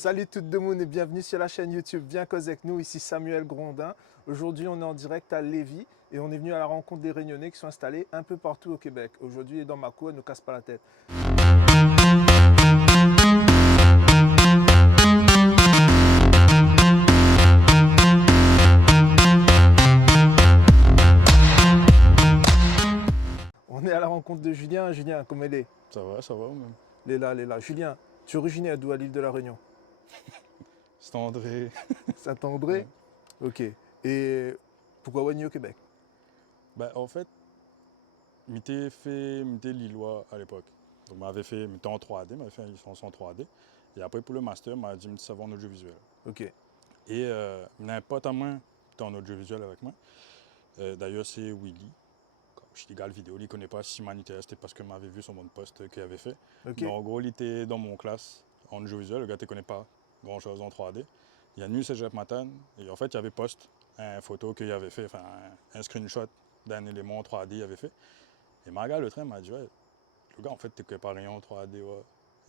Salut tout le monde et bienvenue sur la chaîne YouTube Viens causer avec nous, ici Samuel Grondin. Aujourd'hui on est en direct à Lévis et on est venu à la rencontre des Réunionnais qui sont installés un peu partout au Québec. Aujourd'hui il est dans ma cour, elle ne nous casse pas la tête. On est à la rencontre de Julien. Julien, comment elle est? Ça va même. Elle est là, elle est là. Julien, tu es originaire d'où à l'île de la Réunion? C'est André. Saint-André? Ouais. Ok. Et pourquoi on est au Québec? En fait, m'étais Lillois à l'époque. Donc, m'avais fait, m'étais en 3D, m'avais fait une licence en 3D. Et après, pour le master, m'a dit, m'était savoir en audiovisuel. Ok. Et n'importe à moi, était en audiovisuel avec moi. D'ailleurs, c'est Willy. Je dis, gars, le vidéo, il ne connaît pas si humanitaire, c'était parce que m'avait vu sur mon post qu'il avait fait. Ok. Mais en gros, il était dans mon classe en audiovisuel. Le gars ne connaît pas grand-chose en 3D. Il y a nu Cégep Matane. Et en fait, il y avait post une photo qu'il avait fait, enfin, un screenshot d'un élément en 3D qu'il avait fait. Et ma gars, le train m'a dit, ouais, le gars, en fait, t'es que pas rien en 3D, ouais.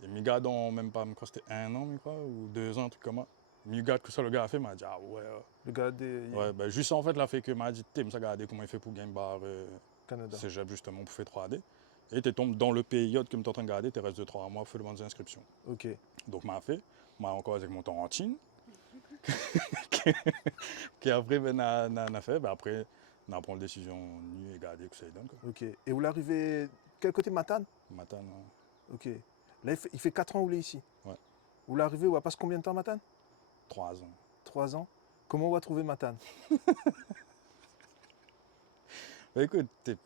Et mes gars, dans même pas, je crois que c'était 1 an, je crois, ou 2 ans, un truc comme ça. Mais gars, tout ça, le gars a fait, m'a dit, ah ouais, Le gars des ouais. Ouais, juste en fait, la fait que m'a dit, t'es, ça regardé comment il fait pour Game Bar Canada. Cégep, justement, pour faire 3D. Et tu tombes dans le période que tu es en train de garder, tu restes de 3 mois, faut demander des inscriptions. Ok. Donc, m'a fait, m'a encore avec mon Tarantine, qui après, n'a fait, après, on prend une décision nue et garder que ça donne. Quoi. Ok. Et vous l'arrivez. Quel côté Matane? Matin, Ok. Là, il fait 4 ans où il est ici. ouais, Vous l'arrivez, on va passer combien de temps Matane? 3 ans. 3 ans. Comment on va trouver Matane? Écoute, il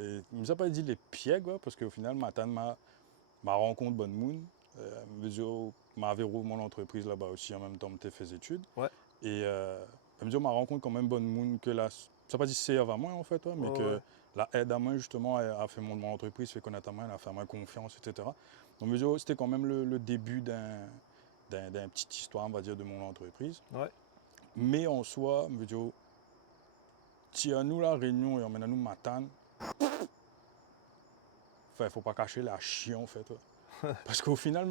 ne nous a pas dit les pieds, quoi, parce qu'au final, Matin m'a rencontré Bonne Moon. M'a verrouillé mon entreprise là-bas aussi en même temps que fait études. Ouais. Et m'a rencontré quand même Bonne Moon que là, ça pas dit serve à moi en fait, ouais, mais Ouais, que ouais. la aide à moi justement a fait mon entreprise, fait connaître à moi, elle a fait à moi confiance, etc. Donc c'était quand même le début d'un petite histoire, on va dire, de mon entreprise. Ouais. Mais en soi, si à nous la réunion et on mène à nous Matane, il ne faut pas cacher la chien en fait. Ouais. Parce qu'au final,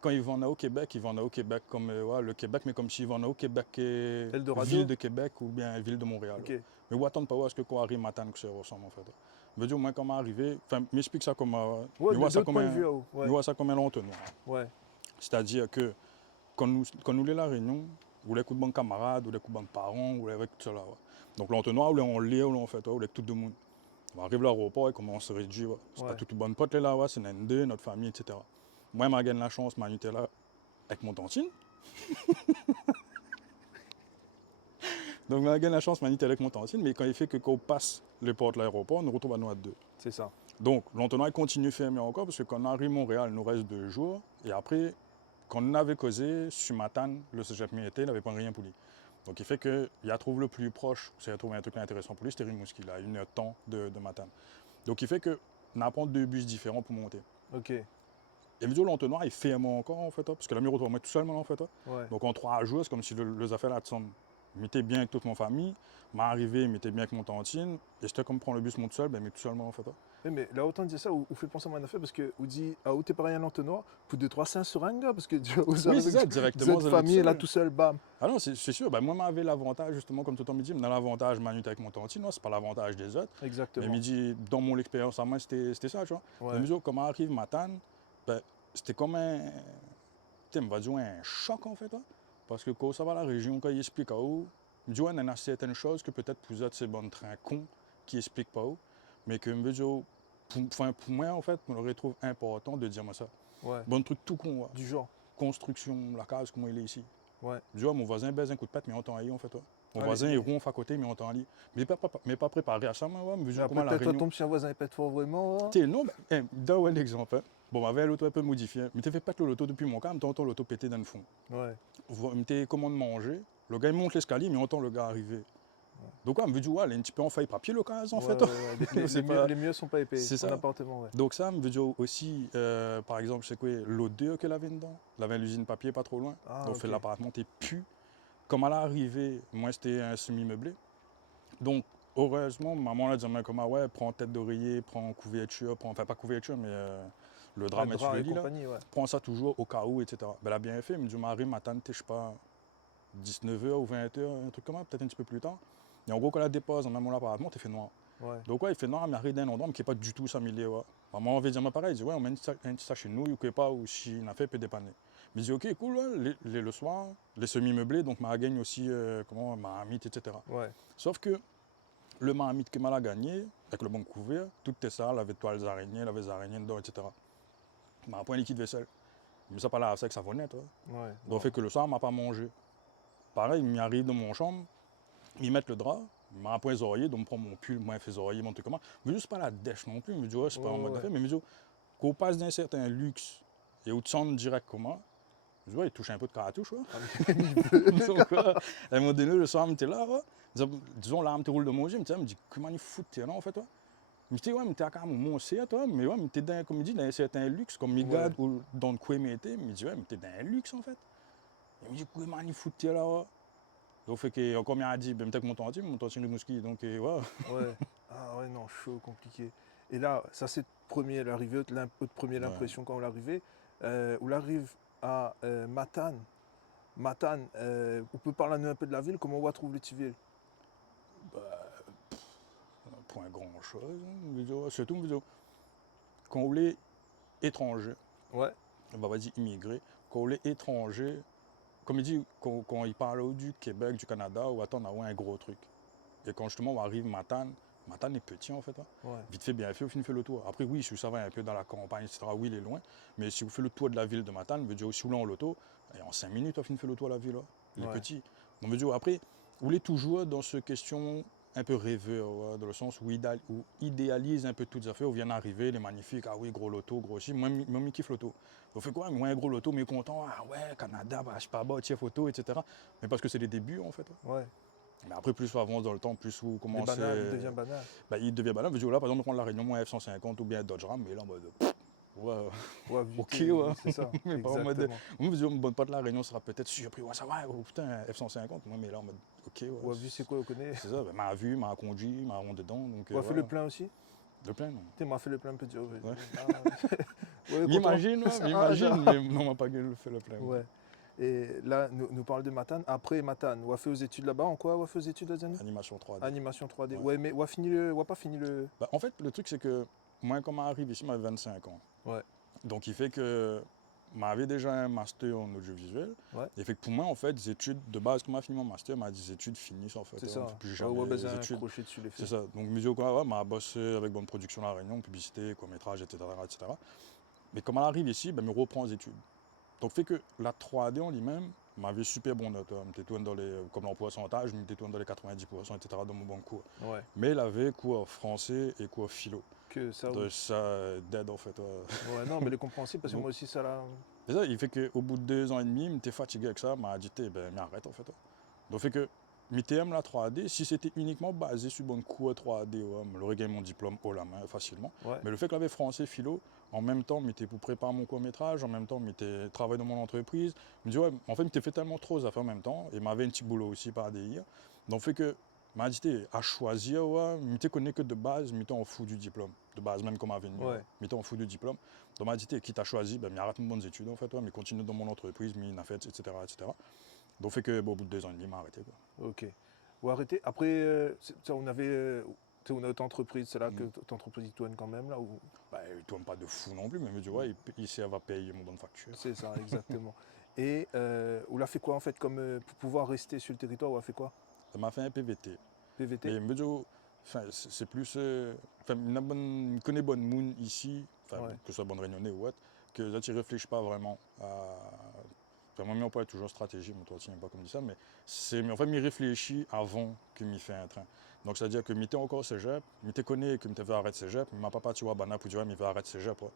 quand ils vont au Québec, ils vont au Québec comme le Québec, mais comme s'ils vont au Québec, Eldorado. ville de Québec ou bien ville de Montréal. Ok. Ouais. Mais où attendre pas où est-ce que quoi arrive matin que ça ressemble en fait. Moi comment arriver, enfin m'explique ça comme Ouais, mais de vois ça d'autres comme points de un vue à haut. mais Ouais. vois ça comme un entonnoir. Ouais. C'est-à-dire que quand nous les la réunion, ou les coups de banque camarades, ou les coups de banque parents, ou les avec tout cela. Ouais. Donc l'entonnoir où on lit, où on fait, où les tout le monde. On arrive à l'aéroport et comment on se réduit. Ouais. C'est pas Ouais. toute bonne pote là, ouais, c'est notre famille, etc. Moi, je gagne la chance, je suis là avec mon tantine. Donc, on a gagné la chance, Manité avec mon tantine, mais quand il fait que quand on passe les portes de l'aéroport, on nous retrouve à nous à 2. C'est ça. Donc, l'entonnoir continue fermé encore, parce que quand on arrive à Montréal, il nous reste 2 jours. Et après, quand on avait causé, sur Matane, le cégep militaire, il n'avait pas rien pour lui. Donc, il fait qu'il a trouvé le plus proche, c'est trouvé un truc intéressant pour lui, c'était Rimouski, là, 1 heure de temps de Matane. Donc, il fait qu'on apprend 2 bus différents pour monter. Ok. Et l'entonnoir, il fait moi encore, en fait, parce que la mur retrouve moi tout seul, en fait. Ouais. Donc, en 3 jours, c'est comme si les affaires là ensemble. Je m'étais bien avec toute mon famille, m'a arrivé, je m'étais bien avec mon tantine, et c'était comme prendre le bus mon tout seul, mais tout seul, en fait. Mais là, autant dire ça, ou fait penser à mon affaire parce que vous dit, ah, où t'es pareil à l'entonnoir, pour 2-3 5 sur un gars, parce que vous Oui, arrivez c'est ça, avec directement. votre famille, là, tout seul, bam. Ah non, c'est sûr. Moi, j'avais l'avantage, justement, comme tout le temps me dit, dans l'avantage, je avec mon tantine, c'est pas l'avantage des autres. Exactement. Mais me dit, dans mon expérience à moi, c'était ça, tu vois. Ouais. Mais me dit, comment arrive Matane, c'était comme on va dire un choc, en fait. Parce que quand ça va à la région, quand il explique à où, il dit, ouais, il y a certaines choses que peut-être pour eux, c'est bon train con qui explique pas où, mais que me dit, pour moi, en fait, je le trouve important de dire moi ça. Ouais. Bon truc tout con, ouais. Du genre. Construction, la case, comment il est ici. Ouais. Je dis, ouais, mon voisin baise un coup de patte, mais on t'en lit, en fait. Ouais. Mon Ouais, voisin, il ronfle à côté, mais on t'en lit. Mais pas préparé à ça, moi, ouais. Mais Mais comment après, la peut-être toi, réunion. ton chien voisin, il pète fort vraiment. Hein. T'es non, donne un exemple. Hein. Bon, ma l'auto un peu modifié. Mais t'es fait pas l'auto depuis mon cas, mais t'entends l'auto péter dans le fond. Ouais. T'es commande manger. Le gars, il monte l'escalier, mais on entend le gars arriver. Donc, on me dit, ouais, il est un petit peu en faille papier, le cas, en fait. Les mieux sont pas épais. C'est ça. En appartement, ouais. Donc, ça me veut dire aussi, par exemple, c'est quoi, l'odeur qu'elle avait dedans. Elle avait l'usine papier pas trop loin. Ah, Donc, ok. fait l'appartement, t'es pu. Comme elle est arrivée, moi, c'était un semi-meublé. Donc, heureusement, maman a dit, comment, ouais, prends tête d'oreiller, prends couverture, enfin, pas couverture, mais le drap mettre sur drap le et lit, là, compagnie, ouais. prends ça toujours au cas où, etc. Ben, elle a bien fait, elle me dit, Marie, matin, je sais pas, 19h ou 20h, un truc comme ça, peut-être un petit peu plus tard. Et en gros, quand elle dépose dans mon appartement, il fait noir. Ouais. Donc, ouais, il fait noir, mais arrive d'un endroit mais qui n'est pas du tout familier. Ouais. Maman, on veut dire, mais pareil, il dit, ouais, on met un petit sac chez nous, il ne pas, ou si on a fait, il peut dépanner. Mais il dit, ok, cool, ouais, le soir, les semi-meublés, donc ma gagne aussi, comment, ma amite, etc. Ouais. Sauf que le marmite que m'a gagné, avec le bon couvert, tout était sale, il avait toiles araignées, il avait des araignées dedans, etc. Mais après un liquide vaisselle. Mais ça, pas là, avec savonnette. Ouais. Ouais. Donc, fait que le soir, il m'a pas mangé. Pareil, il m'arrive dans mon chambre, ils mettent le drap, il m'a après les oreillers, donc je prends mon pull, moi, il fait les oreillers, mon truc comment. Mais juste pas la dèche non plus, il me dit, ouais, c'est pas en mode d'affaires, mais il me dit, qu'on passe d'un certain luxe et où tu sens direct comment, je dis, ouais, il touche un peu de cartouche, ouais. Donc, à un moment donné, le soir, il était là, ouais. Disons, là, il me roule de mon jeu, il me dit, comment il fout, là, en fait, toi? Il me dit, ouais, mais t'es quand même mon C, toi, mais ouais, mais t'es dans, comme il dit, dans un certain luxe, comme il garde ou dans le coin, mais il me dit, ouais, mais t'es dans un luxe, en fait. Il me dit, comment il fout, là, ouais. Donc, fait que, comme il a dit, ben, peut-être mon tanti de mouski, donc, ouais. Ouais. Ah ouais, non, chaud, compliqué. Et là, ça c'est l'arrivée, votre première Ouais. impression quand on l'arrivait. On arrive à Matane. Matane, on peut parler un peu de la ville, comment on va trouver le ville? Point grand chose, surtout, quand on est étranger, Ouais. bah, vas-y, immigré, quand on est étranger, comme il dit, quand il parle du Québec, du Canada, ou attends, on a un gros truc. Et quand justement on arrive Matane, Matane est petit en fait. Hein. Ouais. Vite fait, bien fait, au final, fait le tour. Après, oui, si ça va un peu dans la campagne, etc., oui, il est loin. Mais si vous faites le tour de la ville de Matane, veut dire, si vous l'avez en loto, et en 5 minutes, au final, fait le tour de la ville. Là. Il est Ouais. petit. Donc, veut dire, après, vous êtes toujours dans cette question un peu rêveur, ouais, dans le sens où idéalise un peu toutes les affaires, où vient arriver, les magnifiques, ah oui, gros loto, gros aussi. Moi, je kiffe loto. On fait quoi? Moi, un gros loto, mais content, ah ouais, Canada, bah, je sais pas, bah, tiens, photo, etc. Mais parce que c'est les débuts, en fait. Ouais. Mais après, plus on avance dans le temps, plus vous Les commencez. banals, il devient banal. Bah, il devient banal. Là, par exemple, on prend la Réunion, moi, F-150 ou bien Dodge Ram, mais là, en mode. Ouais, Ouais, ok, vite, ouais. c'est ça. Mais pas en mode. Exactement. Moi, je me bonne pas de la Réunion, sera peut-être surpris. Ouais, ça va, oh, putain, F-150. Moi, mais là, en mode. Ok, ouais. Ouais, vu c'est quoi, on connaît. C'est ça, bah, m'a vu, m'a conduit, m'a rendu dedans. Donc, On a fait voilà. le plein aussi. Le plein, non. Tu m'a fait le plein un peu dur. Ouais. Ouais, M'imagine, ouais, Ah, m'imagine, genre. mais non, on m'a pas fait le plein. Ouais. Et là, nous parle de Matane. Après Matane, on a fait aux études là-bas. En quoi on a fait aux études, là, Animation 3D. Animation 3D. Ouais. Ouais, mais on a pas fini le. Bah, en fait, le truc, c'est que moi, quand j'arrive ici, j'ai 25 ans. Ouais. Donc, il fait que j'avais déjà un master en audiovisuel. Ouais. Et fait que pour moi, en fait, des études de base, quand j'ai fini mon master, m'a des études finisses, en fait. C'est On ne ça. fait plus Ouais, jamais ouais, bah, des un études. crochet dessus les C'est films. ça. Donc, musée, quoi, ouais, m'a bossé avec bonne production à La Réunion, publicité, court-métrage, etc., etc. Mais quand j'arrive ici, ben, je reprends les études. Donc, fait que la 3D en lui-même m'avait super bon note. J'étais tout dans les, comme en pourcentage, j'étais tout dans les 90%, etc., dans mon bon cours. Ouais. Mais il avait cours français et cours philo. Que ça. De Oui. ça, d'aide, en fait. Ouais, non, mais les compréhensibles parce que Donc, moi aussi ça là. c'est ça, il fait qu'au bout de 2 ans et demi, j'étais fatigué avec ça, m'a dit, ben, mais arrête en fait. Donc, fait que, m'aime la 3D, si c'était uniquement basé sur mon cours 3D, ouais, je l'aurais gagné mon diplôme haut la main facilement. Ouais. Mais le fait que j'avais français, philo, en même temps, j'étais pour préparer mon court-métrage, en même temps, j'étais travaillé dans mon entreprise. Je me dis, ouais, en fait, j'étais fait tellement trop à faire en même temps, et m'avait un petit boulot aussi par DIR. Donc, fait que, m'a dit, à choisir, ouais, je connais que de base, je en fou du diplôme. De base, même comme avenir, Ouais. je en fou du diplôme. Donc, m'a dit, quitte à choisir, ben, arrête mes bonnes études, en fait, ouais, mais continue dans mon entreprise, m'y fait, etc., etc. Donc, fait que, bon, au bout de 2 ans et demi, m'a arrêté, quoi. Ok. Ou arrêter. Après, ça, on avait. On a notre entreprise, c'est là que ton entreprise il tourne quand même là ou... Bah, il tourne pas de fou non plus, mais il me dit, ouais, ici, elle va payer mon bonne facture. C'est ça, exactement. Et on a fait quoi en fait comme pour pouvoir rester sur le territoire, on a fait quoi? Elle m'a fait un PVT. PVT? Mais il me dit, enfin, c'est plus. Enfin, il connaît bonne moon ici, enfin, Ouais. que ce soit bonne réunionnais ou autre, que là, tu ne réfléchis pas vraiment à. Enfin, moi, on parle toujours stratégie, mais toi, tu n'es pas comme ça, mais en fait, il réfléchit avant qu'il m'y fait un train. Donc, c'est-à-dire que m'était encore cégep, m'était connaît que m'était fait arrêter cégep, mais ma papa, tu vois, banana pour dire, m'y fait arrêter cégep. Ouais.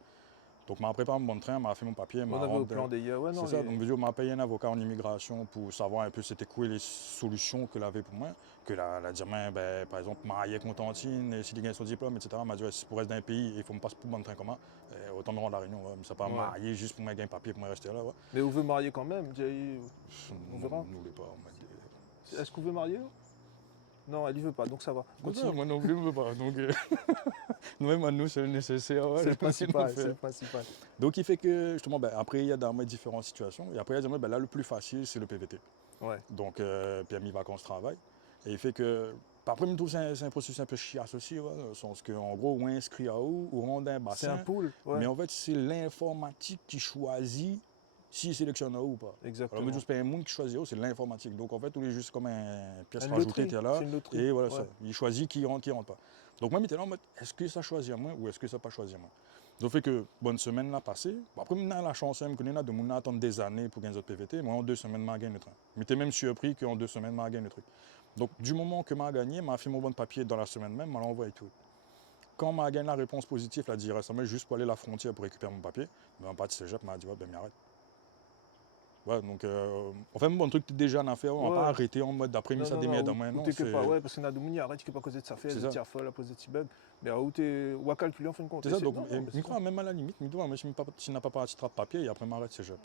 Donc, m'a préparé mon train, m'a fait mon papier, On m'a avait au rendu. plan des ouais, non, C'est ça, donc vidéo m'a payé un avocat en immigration pour savoir un peu c'était quoi les solutions qu'elle avait pour moi. Que la dire, ben, par exemple, marier avec mon tantine, et s'il gagne son diplôme, etc. M'a dit, ouais, si pour rester dans un pays, il faut me passer pour bon train commun, autant me rendre à la Réunion. Ouais, mais ça pas Ouais. marier juste pour me gagner un papier pour me rester là. Ouais. Mais on veut marier quand même, on verra. Nous, on pas. Est-ce qu'on veut marier? Non, elle y veut pas, donc ça va. Non, Continue. moi non plus, je ne veux pas. Donc, nous-mêmes, à nous, c'est le nécessaire. Ouais, C'est le je continue de principal, c'est faire. le principal. Donc, il fait que, justement, ben, après, il y a dans mes différentes situations. Et après, il y a ben, là, le plus facile, c'est le PVT. Ouais. Donc, permis vacances travail. Et il fait que, après, je trouve que c'est un processus un peu chiasse aussi, ouais, dans le sens qu'en gros, on inscrit à où, on rentre un C'est un bassin. pool, ouais. Mais en fait, c'est l'informatique qui choisit s'il sélectionne ou pas. Alors, mais Exactement. c'est pas un monde qui choisit, c'est l'informatique. Donc, en fait, il est juste comme une pièce Une rajoutée loterie, qui est là. c'est une loterie. Et voilà Ouais. ça. Il choisit qui rentre pas. Donc, moi, j'étais là en mode, est-ce que ça choisit à moi ou est-ce que ça pas choisi à moi? Donc, fait que, bonne semaine là passée. Bon, après, maintenant, la chance, je connais de mon attendre des années pour gagner autres PVT. Moi, en 2 semaines, je gagne le train. Mais t'es même surpris qu'en 2 semaines, je gagne le truc. Donc, du moment que m'a gagné, m'a fait mon bon papier dans la semaine même, m'a envoyé tout. Quand m'a gagné la réponse positive, là, dit récemment, juste pour aller à la frontière pour récupérer mon papier, ben, en partie cégep m'a dit, ouais, ben, m'arrête. Ouais, donc, enfin, bon truc déjà en affaire, on va pas Ouais. arrêter en mode d'après-midi, Non, ça non, démerde non, demain, ou non, t'es que pas, c'est ouais, parce qu'il y en a des gens qui arrêtent, qui pas causer de sa fête, c'est de ça. tiers folle, à poser de petits bugs. Mais où t'es, ou à calculer en fin de compte. C'est Et ça, donc, non, non, mais c'est je ça. crois même à la limite, je me dis, ouais, mais si n'a pas parti de papier, et après m'arrête cégep.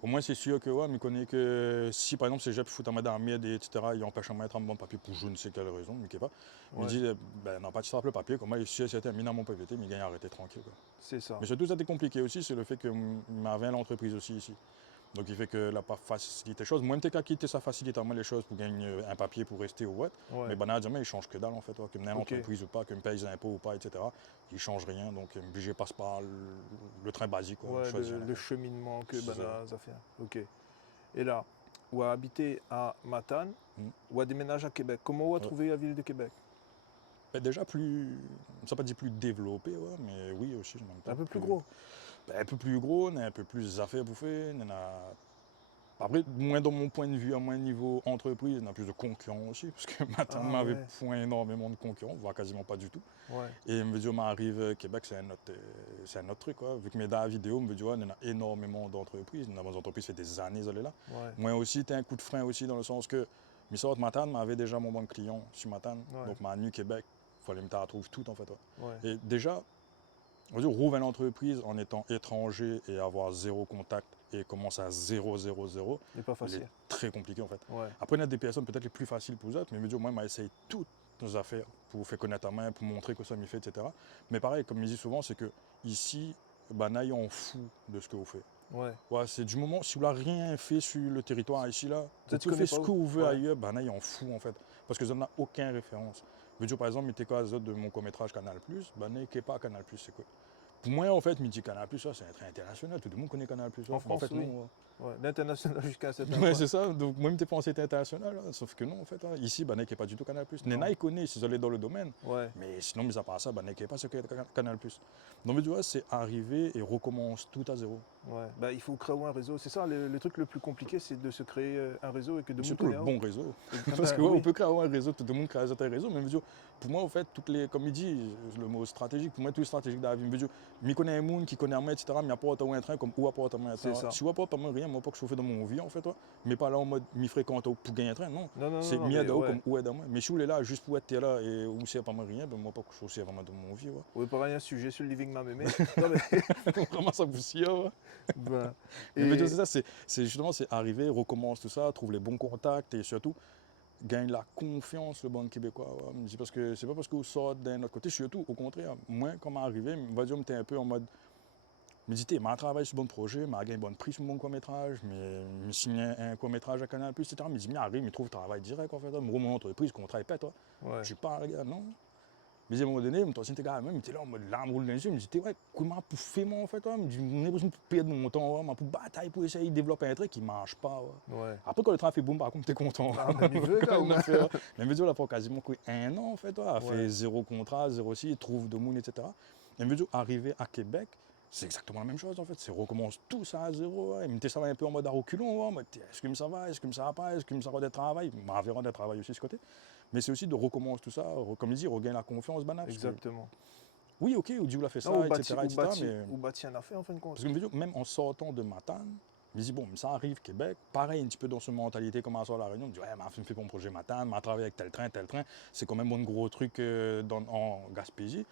Au moins, c'est sûr que, ouais, je connais que si par exemple cégep fout en mode en merde, etc., il empêche à mettre un bon papier pour je ne sais quelle raison, mais qui pas. Il me Ouais, dit, ben, non, pas de le papier, comme moi, si c'était mis dans mon PVT, mais il gagne à arrêter tranquille, quoi. c'est ça. Mais surtout, ça a été compliqué aussi, c'est le fait que m'avait l'entreprise aussi ici. Donc, il fait que la pas facilité les choses. Moi, je quitter ça facilite à moi les choses pour gagner un papier pour rester ou what. Ouais, Mais ben, jamais, il change que dalle en fait. Que me ok. l'entreprise ou pas, que me paye les impôts ou pas, etc. Il change rien. Donc, je passe par le train basique, quoi. Ouais, Choisir en le fait. cheminement que C'est ça. Bana a fait. Ok. Et là, ou à habiter à Matane, Mm. ou à déménager à Québec. Comment on a Ouais. trouvé la ville de Québec? Ben, déjà plus, ça pas dit plus développé, ouais, mais oui aussi, en même Un temps. peu plus gros. Ben, un peu plus gros, on a un peu plus d'affaires à bouffer, on a après, moins dans mon point de vue, à moins niveau entreprise, on a plus de concurrents aussi, parce que maintenant, on Ah avait ouais, point énormément de concurrents, voire quasiment pas du tout. ouais, Et me dit, m'arrive Québec, c'est un autre truc, quoi. Vu que mes dans la vidéo, me dit, ouais, on a énormément d'entreprises, on a des entreprises, ça fait des années, elles là. ouais, Moi aussi, tu as un coup de frein aussi, dans le sens que, mes sortes Matane m'avait déjà mon bon client sur Matane, ouais, donc ma nu Québec, il fallait me trouver tout, en fait. Ouais. ouais. Et déjà, on va dire, rouvre une entreprise en étant étranger et avoir zéro contact et commence à 0, 0, 0, C'est pas il est facile. très compliqué en fait. Ouais, Après, il y a des personnes peut-être les plus faciles pour vous autres, mais je me dis, moi, je essayé toutes nos affaires pour vous faire connaître à main, pour montrer que ça m'y fait, etc. Mais pareil, comme je dis souvent, c'est que ici, ben, là, on fout de ce que vous faites. ouais. Ouais, c'est du moment, si vous n'avez rien fait sur le territoire ici, là, Ça, vous tu pouvez connais faire ce pas que où? vous voulez Ouais, ailleurs, ben là, on fout en fait. Parce que ça n'a aucune référence. Je veux dire, par exemple, mettez quoi de mon court-métrage Canal+, ben n'est pas Canal+, c'est quoi? Pour moi, en fait, Midi Canal+, ça, c'est un train international. Tout le monde connaît Canal+. Ça. en Mais en France, fait, oui. non. Ouais, l'international jusqu'à un certain Ouais, point. c'est ça. Donc, moi, je pensé être international. Hein. Sauf que non, en fait. Hein. Ici, bah, n'est pas du tout Canal+. Nena, il connaît, s'ils allaient dans le domaine. Ouais, Mais sinon, mis à part ça, bah, n'est pas ce qu'est Canal+. Donc, tu vois, c'est arriver et recommence tout à zéro. ouais. Bah, il faut créer un réseau. C'est ça, le truc le plus compliqué, c'est de se créer un réseau et que de Mais monde surtout le connaît un. bon réseau. Ah Parce ben, que ouais, on oui, peut créer un réseau, tout le monde crée un réseau, mais je veux dire, pour moi, en fait, comme il dit, le mot stratégique, pour moi, tout est stratégique dans la vie. Je veux dire, je connais un monde qui connaît moi, etc., mais apporte un train comme où apporte un c'est train. ça. Si vous apporte moi rien, moi, pas que je fais dans mon vie, en fait, ouais. Mais pas là en mode, m'y fréquente pour gagner un train, non. Non, non, non, C'est non, m'y mais aide ouais. comme où aide moi. Mais si vous êtes là juste pour être là et où c'est pas moi rien, ben moi, pas que je suis aussi vraiment dans mon vie, ouais. Oui, pareil, un sujet sur le living ma mémé. Non, mais, Vraiment, ça vous scie, ouais. ben, Mais je veux dire, et c'est ça, c'est justement, c'est arriver, recommence tout ça, trouve les bons contacts et surtout, gagne la confiance le banque québécois. Ouais. Je me dis parce que c'est pas parce que vous sortez d'un autre côté, surtout au contraire, moi, quand m'arrivé, on va dire, j'étais un peu en mode méditer, m'a travaillé sur un bon projet, m'a gagné une bonne prise sur mon court-métrage, mais signé un court-métrage à Canal+, etc. Mais il arrive, il trouve travail direct en fait. Moi, mon entreprise, contrat épais, toi. ouais, Je suis pas un gars, non. Mais à un moment donné, je me gars même, il était là en mode larmes roulent dans les yeux, il me dit, ouais, comment pour faire moi en fait, ouais? Je me dis, on a besoin de perdre mon temps, ouais, pour batailler pour essayer de développer un truc qui marche pas. Ouais. ouais. Après, quand le train fait boum, par contre, t'es content. Ah, même il veut, gars, Quand au même, moins. mais Médio, elle a fait quasiment quoi, 1 an, en fait. Elle a Ouais, fait zéro contrat, zéro ci, trouve de monde, etc. Et Médio, arrivé à Québec, c'est exactement la même chose, en fait. C'est recommence tout ça à zéro. Ouais. Il me dit, ça va un peu en mode à reculons. Ouais. Est-ce que ça va, est-ce que ça va pas, est-ce que ça va de travail? Il m'avait rendu travail aussi de ce côté. Mais c'est aussi de recommencer tout ça, comme il dit, regagner la confiance, banale. exactement. Oui, ok, Oudjou a fait Non, ça, etc., mais ou bâti un affaire en fin de compte. parce que Médio, même en sortant de Matane, je me dis, bon, ça arrive Québec, pareil, un petit peu dans cette mentalité, comme à soir à la Réunion, je me dis, ouais, m'a fait mon projet Matane, m'a travaillé avec tel train, c'est quand même un gros truc en Gaspésie.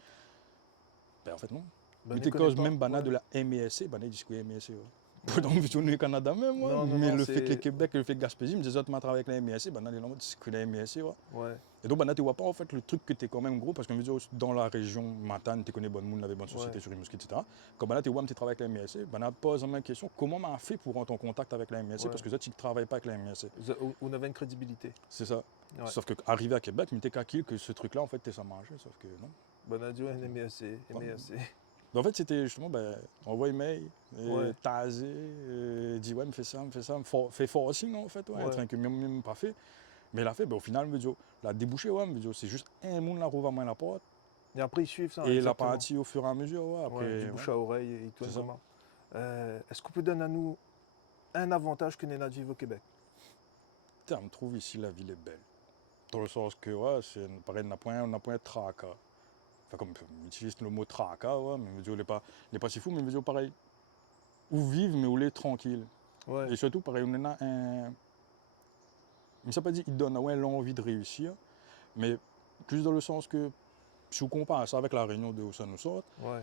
Ben en fait, non. Ben, Mais ne t'es connais cause pas. même Bana Ouais, de la MESC, Bana dit que MESC, ouais. Pourtant, je suis au Canada même, ouais. Non, non, Mais non, le fait que le c'est. Québec et le fait que Gaspésie, me disent, tu m'as travaillé avec la MSC, ben là, les gens disent que la MSC, ouais. Ouais, Et donc, ben là, tu vois pas en fait le truc que tu es quand même gros, parce que je veux dire, dans la région Matane, tu connais bonne monde, la bonne société ouais. sur Rimouski, etc. Comme ben là, tu vois, tu travailles avec la MSC, ben là, pose la même question, comment m'a fait pour rentrer en contact avec la MSC, Ouais. parce que ça, tu ne travailles pas avec la MSC. On avait une crédibilité. C'est ça. Ouais. Sauf que arrivé à Québec, mais t'es qu'à qui que ce truc-là, en fait, t'es sans manger, sauf que non. Ben, on a dit, ouais, MSC, Ouais. MSC. En fait, c'était justement, ben, envoie email, Ouais. taser, dit ouais, me fais ça, fait forcing en fait, ouais, un Ouais. truc que même pas fait. Mais il a fait, ben, au final, me dit, la débouché, ouais, me dit, c'est juste un monde la rouvre à main la porte, Et après, ils suivent ça, et la exactement. partie au fur et à mesure, ouais, Ouais, après, du ouais, bouche à oreille et tout c'est ça. comment. Est-ce qu'on peut donner à nous un avantage que Néna vivre au Québec? Putain, me trouve ici, la ville est belle. Dans le sens que, ouais, c'est pareil, on n'a point de tracas. Enfin, comme on utilise le mot tracas, ouais, mais me dit, il est pas si fou, mais me dit, pareil, où vivre, mais où est tranquille. Ouais, Et surtout, pareil, on a un. Mais ça pas dit qu'il donne ouais, l'envie de réussir, mais plus dans le sens que, si on compare ça avec la Réunion de où ça nous sort, ouais,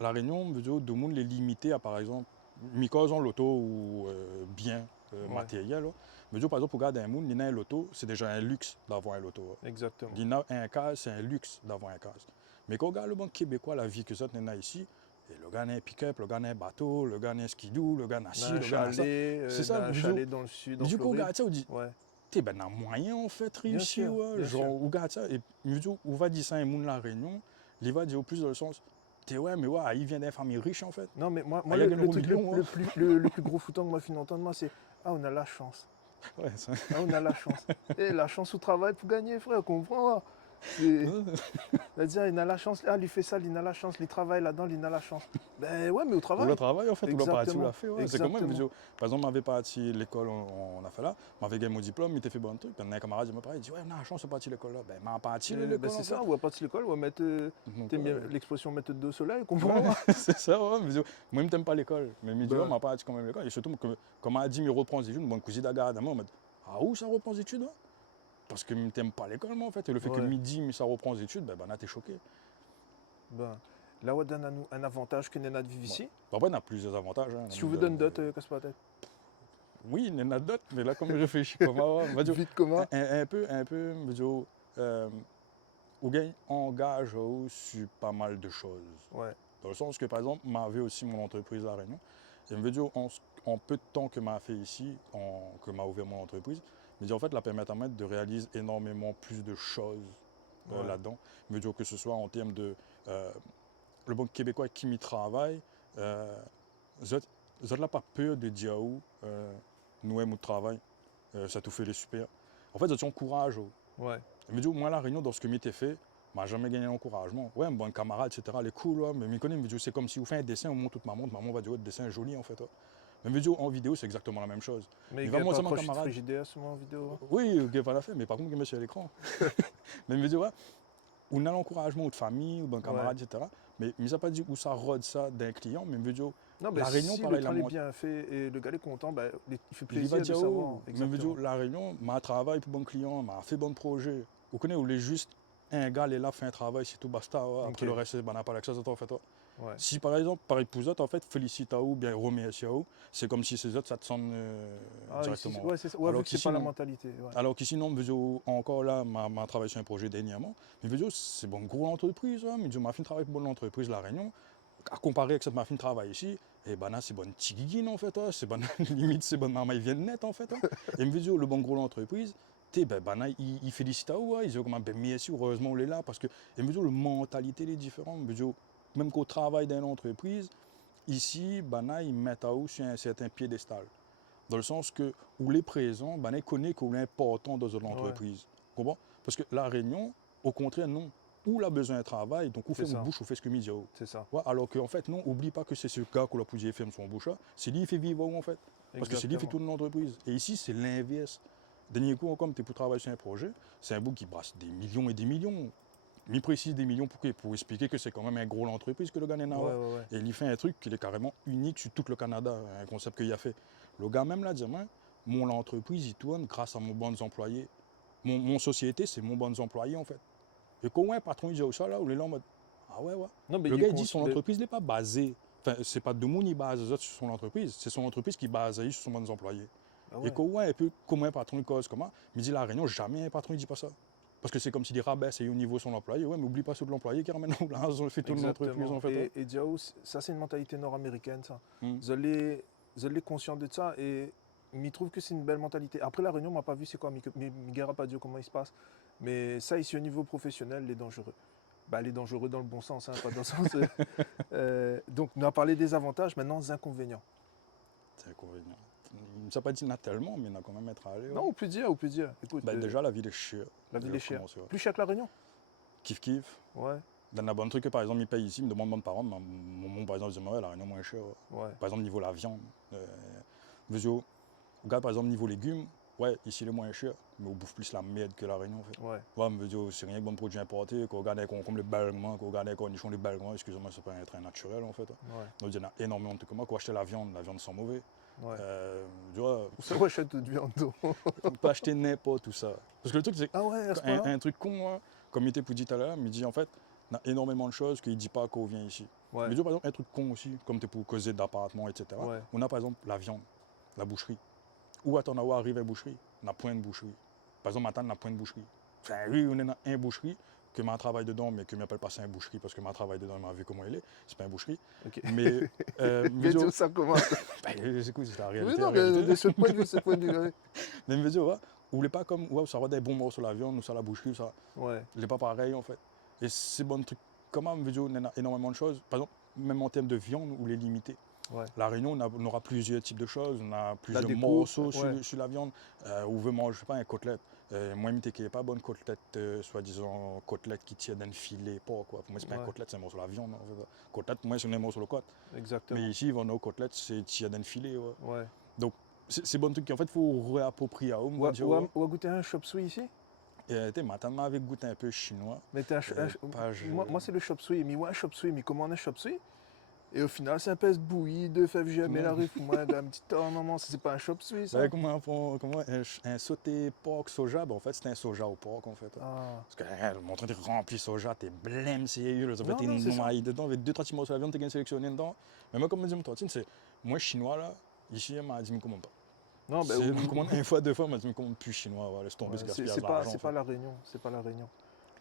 la Réunion, veut dire, de monde les limiter à, par exemple, Micos en loto ou bien ouais, matériel. Veut dire, par exemple, pour garder un monde, il y a un loto, c'est déjà un luxe d'avoir un loto. exactement. Il y a un cas, c'est un luxe d'avoir un cas. Mais quand on regarde le banque québécois, la vie que ça a ici, et le gars a un pick-up, le gars a un bateau, le gars a un skidoo, le gars a ci, le gars a ça. C'est ça, un chalet dans le sud, mais en du coup, on Floride. regarde ça, on dit, Ouais, t'es ben, un moyen en fait bien réussir, sûr, ouais. bien Genre, sûr. on regarde ça, et on va dire ça à un monde de la Réunion, il va dire au plus dans le sens, t'es ouais, mais ouais, il vient d'une famille riche en fait. Non, mais moi Ah, il y a le, gagné le au truc million, le plus, le plus gros foutant que moi, fin d'entendre, moi, c'est ah, on a la chance. ouais, ça. Ah, on a la chance. Et la chance au travail pour gagner, frère, comprends? C'est. C'est-à-dire, il a la chance, ah, il fait ça, il a la chance, il travaille là-dedans, il a la chance. Ben ouais, mais au Pour le travail. travail en fait, on l'a parti, on Exactement, l'a fait, ouais. C'est comme moi, exactement. par exemple, m'avait parti l'école, on a fait là, m'avait gagné mon diplôme, il t'a fait bon truc, puis un camarade, il m'a parlé, il dit ouais, on a la chance de partir l'école là. Ben, m'a parti Ben l'école c'est en fait. ça, on va partir de l'école, on va mettre Donc, t'aimes bien l'expression mettre de soleil, ouais, comprends? ouais, c'est ça, ouais. Moi, je n'aime pas l'école. Mais je me dis, ouais, Ben, m'a parti quand même l'école. Et surtout, comme on a dit, me reprend les études, mon cousin d'agard, moi, on m'a dit, ah, où ça reprend les études, ouais? Parce que je n'aime pas l'école, moi, en fait. Et le fait que ouais, midi, mais ça reprend les études, ben, là, t'es choqué. ben. Là, on donne à nous un avantage que Néna de vivre Ouais. ici. Après, on a plusieurs avantages. Hein. Si vous donne d'autres, casse pas la tête. Oui, il y en a d'autres, mais là, comme je réfléchis comment, on va dire, Vite comment? un peu, je veux dire, on gagne engage sur pas mal de choses. Ouais, Dans le sens que, par exemple, m'avait aussi mon entreprise à La Réunion. Et je veux dire, en peu de temps que m'a fait ici, que m'a ouvert mon entreprise, je veux dire, en fait, la permet à mettre de réaliser énormément plus de choses ouais, là-dedans. Je veux dire que ce soit en termes de le Banque québécois qui m'y travaille, vous n'avez pas peur de dire où nous aimons le travail, ça tout fait les super. En fait, vous avez courage. ouais, Mais du coup, moi, la réunion, dans ce que m'était fait, m'a jamais gagné l'encouragement. Ouais, un bon camarade, etc., elle est cool, ouais, mais m'y connaît, c'est comme si vous faites un dessin, on montre toute maman va dire, ouais, le dessin est joli, en fait. Ouais. Mais vidéo, en vidéo, c'est exactement la même chose. mais Il il va n'y a moi, pas c'est mon accroché de camarade. frigidaire sur mon vidéo, hein. Oui, il va la faire, mais par contre, il me sur l'écran. Mais me dit, ouais, on a l'encouragement de famille, ou d'un Ouais. camarade, etc. Mais il n'a pas dit où ça rôde ça d'un client, mais me dit, Non, mais la réunion, si le pareil, la travail est montre. bien fait et le gars est content, ben, il fait Il va plaisir de dire, savoir. oh, mais me dit, Exactement. la réunion, m'a travaillé pour bon client, m'a fait bon projet. Vous connaissez, où les juste un gars, il est là, fait un travail, c'est tout, basta. Ouais. Après Ok. le reste, ben, n'a pas l'accès à ça, en fait. Ouais. Ouais. Si par exemple, par épouse, en fait, félicite à ou bien remercie à ou, c'est comme si ces autres, ça te sonne Ah, ici, directement. ouais, c'est ça. Ouais, vu Alors que c'est qu'ici, pas la non. mentalité. Ouais. Alors qu'ici, non, mais encore là, m'a travaillé sur un projet dernièrement. Mais c'est bon, gros entreprise, hein, mais m'a fait travail pour bonne entreprise, La Réunion. À comparer avec cette m'a fait travail ici, et ben là, c'est bonne tigiguine, en fait, hein, c'est bonne, limite, c'est bonne maman, il vient de net, en fait. Hein. Et me dit, le bon gros l'entreprise, ben, il félicite à où, hein, il dit, comment, ben, merci, heureusement, on est là, parce que, et me dit, la mentalité est différente. Me dit, même qu'au travail d'une entreprise, ici, ben, ils mettent à où sur un certain piédestal. Dans le sens que, où les présents, ben, ils connaissent qu'on est important dans une Ouais, entreprise. Comprends? Parce que la réunion, au contraire, non. Où a besoin de travail, donc on fait c'est une ça. bouche, on fait ce que midi. C'est ça. Ouais, alors qu'en fait, non, oublie pas que c'est ce gars qu'on a posé faire son bouche, c'est lui qui fait vivre en fait. Parce que c'est lui qui fait Exactement. tourner l'entreprise. Et ici, c'est l'inverse. Dernier coup, comme tu es pour travailler sur un projet, c'est un bout qui brasse des millions et des millions. Mi précise des millions pour expliquer que c'est quand même un gros entreprise que le gars n'est Ouais, ouais, ouais. Et il y fait un truc qui est carrément unique sur tout le Canada, un concept qu'il a fait. Le gars même là dit, moi, mon entreprise, il tourne grâce à mon bon employés. Mon société, c'est mon bon employé en fait. Et quand un patron il dit ça là, on est là en mode, ah ouais, ouais. Non, mais Le il est gars il dit son conscient. entreprise n'est pas basée Enfin, c'est pas Demoun qui base les autres sur son entreprise, c'est son entreprise qui base sur son employé. Ah Et ouais, que, ouais, et puis, comment un patron il cause comment, mais dit la Réunion, jamais un patron il dit pas ça. Parce que c'est comme s'il dit rabaisse au niveau de son employé, ouais, mais oublie pas ceux de l'employé qui ramène là, on fait toute l'entreprise, exactement. on fait tout. Et Diao, ça c'est une mentalité nord-américaine, ça. Hmm. Vous allez conscient de ça et je trouve que c'est une belle mentalité. Après la réunion, on m'a pas vu c'est quoi, Miguel pas dit comment il se passe. Mais ça, ici au niveau professionnel, les dangereux. Bah, les dangereux dans le bon sens, hein, pas dans le sens. Donc, on a parlé des avantages, maintenant des inconvénients. C'est inconvénient. Il ne s'est pas dit n'a tellement, mais il a quand même être allé. Non, Ouais. on peut dire, on peut dire. Écoute, Ben, déjà, la ville est chère. la ville Déjà, est chère. commencer, ouais. Plus cher que la réunion. Kiff kiff. Ouais, Dans la bonne truc que par exemple, ils payent ici, ils me demandent mon parent, mon par exemple, ils disent, ouais, la Réunion moins cher. Ouais. ouais, Par exemple, niveau la viande. Vous regarde par exemple, niveau légumes, ouais, ici, il est moins cher, mais on bouffe plus la merde que la Réunion, en fait. ouais, Ouais, me dire, c'est rien que bon produit importé, qu'on regarde comme les balgons, qu'on regarde les cornichons, les balgons, excusez-moi, c'est pas un train naturel, en fait. ouais, Donc, il y en a énormément de trucs comme moi, qu'on acheter la viande sent mauvais. ouais. Tu vois, Où ça achète toute viande d'eau. on peut acheter n'importe tout ça. Parce que le truc, c'est Ah ouais, à ce point-là. un truc con, hein, comme il était pour dire tout à l'heure, il dit en fait, il y a énormément de choses qu'il ne dit pas quand on vient ici. Ouais, Mais par exemple, un truc con aussi, comme tu es pour causer d'appartements, etc. ouais, On a par exemple la viande, la boucherie. Où à Tonawa arrive à la boucherie, on a point de boucherie. Par exemple, maintenant, on a point de boucherie. Enfin, oui, on est dans un boucherie, que je travaille dedans, mais que je m'appelle pas ça un boucherie parce que je travaille dedans, m'a vu comment il est. C'est pas une boucherie. ok. Mais, Mais dire ça comment? c'est cool, c'est la Oui, réalité. non, La réalité. mais de ce point de vue, ce point de vue. Ouais, Mais je veux dire, ouais, vous voulez pas comme, ouais, ça va des bons morceaux sur la viande ou sur la boucherie, ça. ouais, Il n'est pas pareil en fait. Et c'est bon truc. Comment on y a énormément de choses. Par exemple, même en termes de viande, où les limiter. ouais. La Réunion, on aura plusieurs types de choses. On a La plusieurs découpe, morceaux ouais, sur la viande. Où veut manger, je sais pas, un côtelette. Moi, il n'y a pas bonne côtelette, soi-disant côtelette qui tient d'un filet, pas quoi. Pour moi, c'est pas un ouais, côtelette, c'est un morceau de la viande. En fait. Côtelette, pour moi, c'est un morceau de côte. exactement. Mais ici, on a aux côtelettes, c'est tient d'un filet. Ouais. Ouais. Donc, c'est bon truc qu'en fait, il faut réapproprier à homme. Ou a goûté un chop suey ici? Et maintenant, avec goût un peu chinois. Mais moi, c'est le chop suey. Mais ouais, un chop suey, mais comment un chop suey? Et au final, c'est un peu bouilli, deux fèves germées, la rue, moi, un petit temps, maman, c'est pas un chop suey, ça? Ben, comment un sauté porc soja, ben, en fait c'est un soja au porc en fait. Ah, Parce que mon train de rempli soja, t'es blême sérieux, ça fait non, t'es non, c'est ça. noyé dedans avec 2-3 petits morceaux de la viande, t'es bien sélectionné dedans. Mais moi comme me dit mon tontine, c'est moi chinois là, ici elle m'a dit mais commande pas. Non, ben, C'est commande une fois, deux fois, elle m'a dit mais commande plus chinois, voilà, laisse tomber ouais, ce gaspillage d'argent. c'est pas la Réunion, c'est pas la Réunion.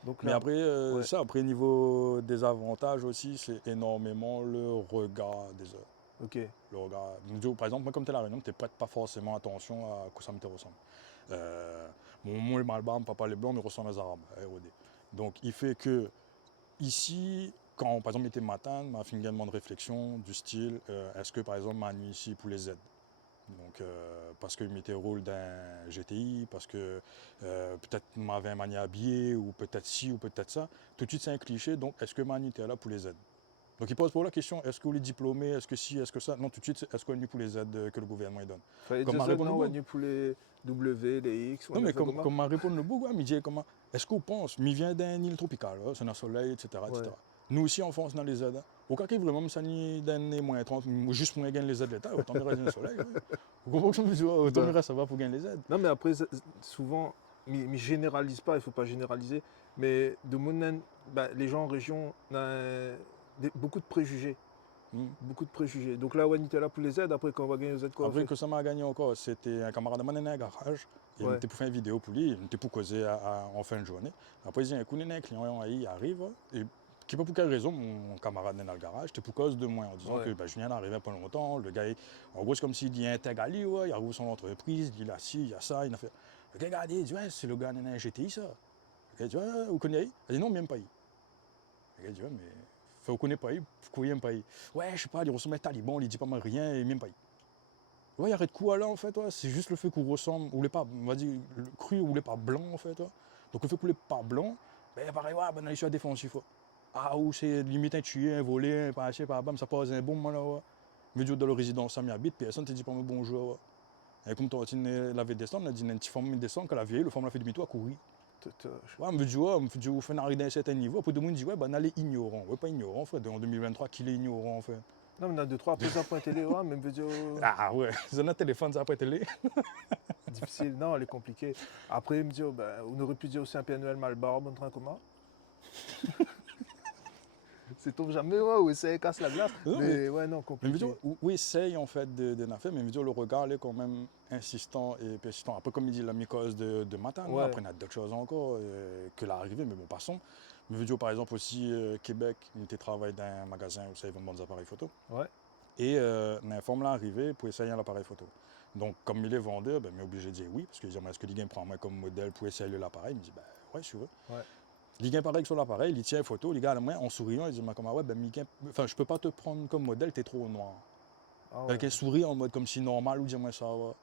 Donc Mais là, après, ouais, ça, après niveau des avantages aussi, c'est énormément le regard des autres. ok, Le regard. Par exemple, moi, comme tu es à la Réunion, tu ne prêtes pas forcément attention à quoi ça me te ressemble. Euh, moi, le Malbar, papa, les Blancs, me ressemblent aux Arabes, à ROD. Donc, il fait que, ici, quand, par exemple, il était matin, m'a fait également de réflexion du style est-ce que, par exemple, ma nuit ici pour les aides. Donc, parce que je mettais le rôle d'un GTI, parce que peut-être m'avait un manière habillé, ou peut-être ci, ou peut-être ça. Tout de suite, c'est un cliché. Donc, est-ce que Mani était là pour les aides? Donc il pose pour la question, est-ce que vous les diplômés, est-ce que si, est-ce que ça? Non, tout de suite, est-ce qu'on est venu pour les aides que le gouvernement il donne? fallait Comme dire ma ça, réponse le non, bout. ouais, pour les W, les X, Non, on a mais fait comment? comme ma réponse le bout, il me dit comment, est-ce qu'on pense, il vient d'une île tropicale, c'est un soleil, etc., Ouais. etc. Nous aussi en France, dans les aides, au cas où vraiment, ça n'y d'un moins 30, juste pour gagner les aides de l'État, autant me rester dans le soleil. Vous comprenez ce que je veux dire? Autant me Ben, rester ça va pour gagner les aides. non, mais après, souvent, mais généralise pas, il faut pas généraliser, mais de mon bah, les gens en région ont beaucoup de préjugés. Hmm. Beaucoup de préjugés. Donc là, on était là pour les aides, après quand on va gagner les aides, quoi on Après fait? que ça m'a gagné encore, c'était un camarade de moi dans un garage. Il Ouais, était pour faire une vidéo pour lui, il était pour causer en fin de journée. Après, il dit, écoute, un client il arrive, et qui pas pour quelle raison, mon camarade est dans le garage, c'était pour cause de moi, en disant ouais, que ben, je viens d'arriver pas longtemps, le gars, en gros, c'est comme s'il dit intègre, ouais, il a ouvert son entreprise, il a ci, il a ça, il a fait. Le gars, regardez, il dit, ouais, c'est le gars d'un GTI, ça. Le gars dit, ouais, vous connaissez? Il dit, non, même pas. Le gars dit, ouais, mais, vous connaissez pas, pourquoi il n'aime pas? Ouais, je sais pas, il ressemble à un taliban, il dit pas mal rien, et même pas. Ouais, il arrête quoi là en fait, ouais. C'est juste le fait qu'on ressemble, ou les pas, on va dire, le cru ou les pas blanc en fait. Ouais. Donc le fait qu'on les pas blanc, ben pareil, ouais, ben, il est défensif. Ouais. Ah, ou c'est limite un tué, un volé, un passé, par bam, ça passe un bon moment là. Ouais. Mais dans le résidence, ça m'y habite, personne ne te dit pas bonjour. Ouais. Et comme toi, tu l'avais descendre, on a dit, une petite femme descendre, que la vieille, le femme l'a fait demi-tour à courir. Ouais, me dit, ouais, me dit, vous faites arriver à un certain niveau. Après, tout le monde dit, ouais, ben, allez ignorant. Ouais, pas ignorant en fait. En 2023, qu'il est ignorant en fait. non, mais on a deux, trois après ça pour télé, ouais, même vidéo Ah ouais, c'est un téléphone, ça après télé. difficile, non, elle est compliquée. Après, il me dit, oh, ben, on aurait pu dire aussi un PNL mal barbe, en train comment? C'est tombe jamais, ouais, ou essaye, casse la glace. Non, Mais ouais, non, mais compliqué. oui, essaye en fait de faire, mais le regard est quand même insistant et persistant. Après, comme il dit, la mycose de matin, Ouais, après, il y a d'autres choses encore que l'arrivée, mais bon, passons. Mais par exemple, aussi, Québec, il travaille dans un magasin où ça, ils vendent des appareils photo. ouais. Et on informe l'arrivée pour essayer un appareil photo. Donc, comme il est vendeur, ben, il est obligé de dire oui, parce qu'il dit, est-ce que l'IGAN prend moi comme modèle pour essayer l'appareil? Il me dit, ben, ouais, si tu veux. Ouais. L'IGAN pareil sur l'appareil, il tient une photo, il regarde moi en souriant, il dit, comment, ouais, ben, enfin, je peux pas te prendre comme modèle, t'es trop noir. Ah ouais. Avec un sourire en mode comme si normal, ou dire, moi, ça va.